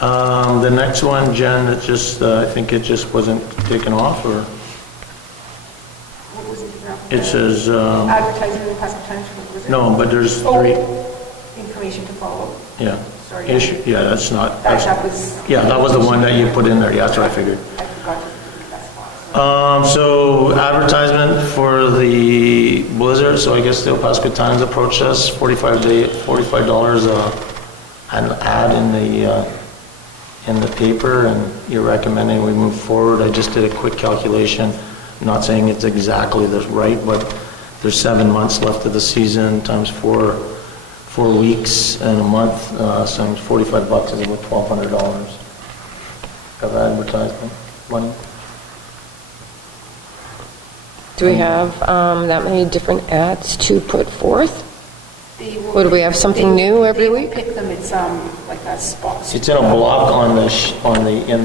The next one, Jen, it just, I think it just wasn't taken off, or What was it? it says, Advertising and possible times for the blizzard? no, but there's Oh, three, information to follow. yeah. Sorry. Issue, yeah, that's not, That was, yeah, that was the one that you put in there, yeah, that's what I figured. I forgot to put that spot. So advertisement for the blizzard, so I guess the Opaska Times approached us, $45 an ad in the paper, and you're recommending we move forward. I just did a quick calculation, not saying it's exactly the right, but there's 7 months left of the season, times 4 weeks and a month, so $45 is about $1,200 of advertisement money. Do we have that many different ads to put forth? They will- Or do we have something new every week? They pick them, it's like a spot. It's in a block in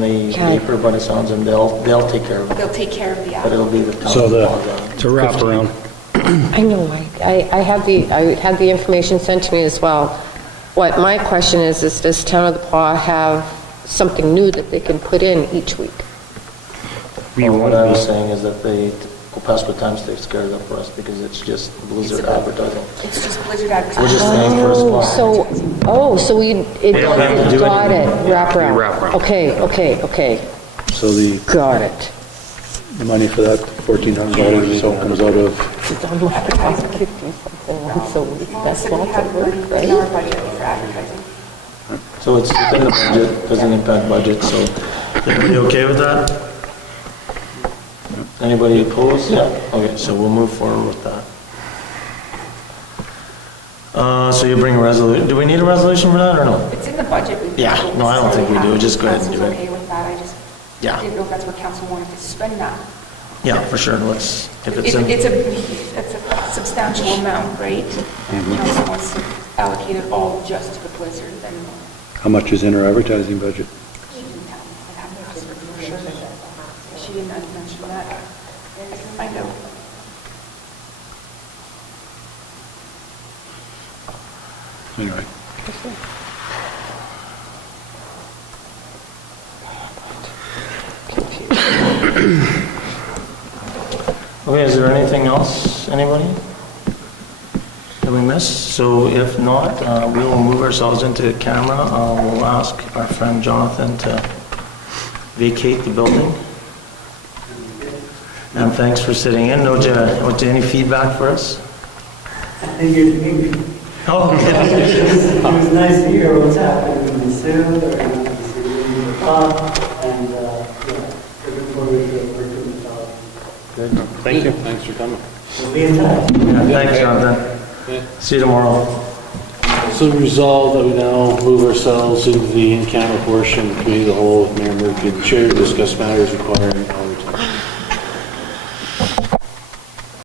the Okay. paper, but it's on them, they'll take care of it, They'll take care of the but it'll ad. be the town. So It's a wraparound. I know, I had the information sent to me as well. What my question is does Town of the Paw have something new that they can put in each week? What I was saying is that the Opaska Times takes care of that for us, because it's just Blizzard advertising. It's just blizzard advertising. We're just paying for a spot. So it don't have to do got it, anything. wraparound. Wraparound. Okay, So the got it. money for that, $1,400 or so, comes out of, I'm like, I could do something once a week, that's So we lots have of work, money in our right? budget for advertising. So it's within the budget, doesn't impact budget, so everybody okay with that? Anybody opposed? Yeah. Okay, so we'll move forward with that. So you bring a resolution, do we need a resolution for that, or no? It's in the budget. Yeah, no, I don't think we do. Just go ahead and do it. Council's okay with that, I just Yeah. didn't know if that's what council wanted to spend that. Yeah, for sure, let's, if it's It's in, a substantial amount, right? Council wants to allocate it all just to the blizzard, then how much is in our advertising budget? she didn't have, I'd have to ask her for sure. She didn't mention that. I can find out. Anyway, okay, is there anything else, anybody? Did we miss? So if not, we will move ourselves into camera. We'll ask our friend Jonathan to vacate the building. And thanks for sitting in. Noja, any feedback for us? I think it's Oh, okay. it was nice to hear what's happening in the city, or in the and, looking forward to working with all. Good. Thank you. Thanks for coming. We'll be in touch. Yeah, thanks, Jonathan. Yeah. See you tomorrow. So resolved that we now move ourselves into the in-camera portion, committee of the whole with Mayor Murphy and the chair to discuss matters requiring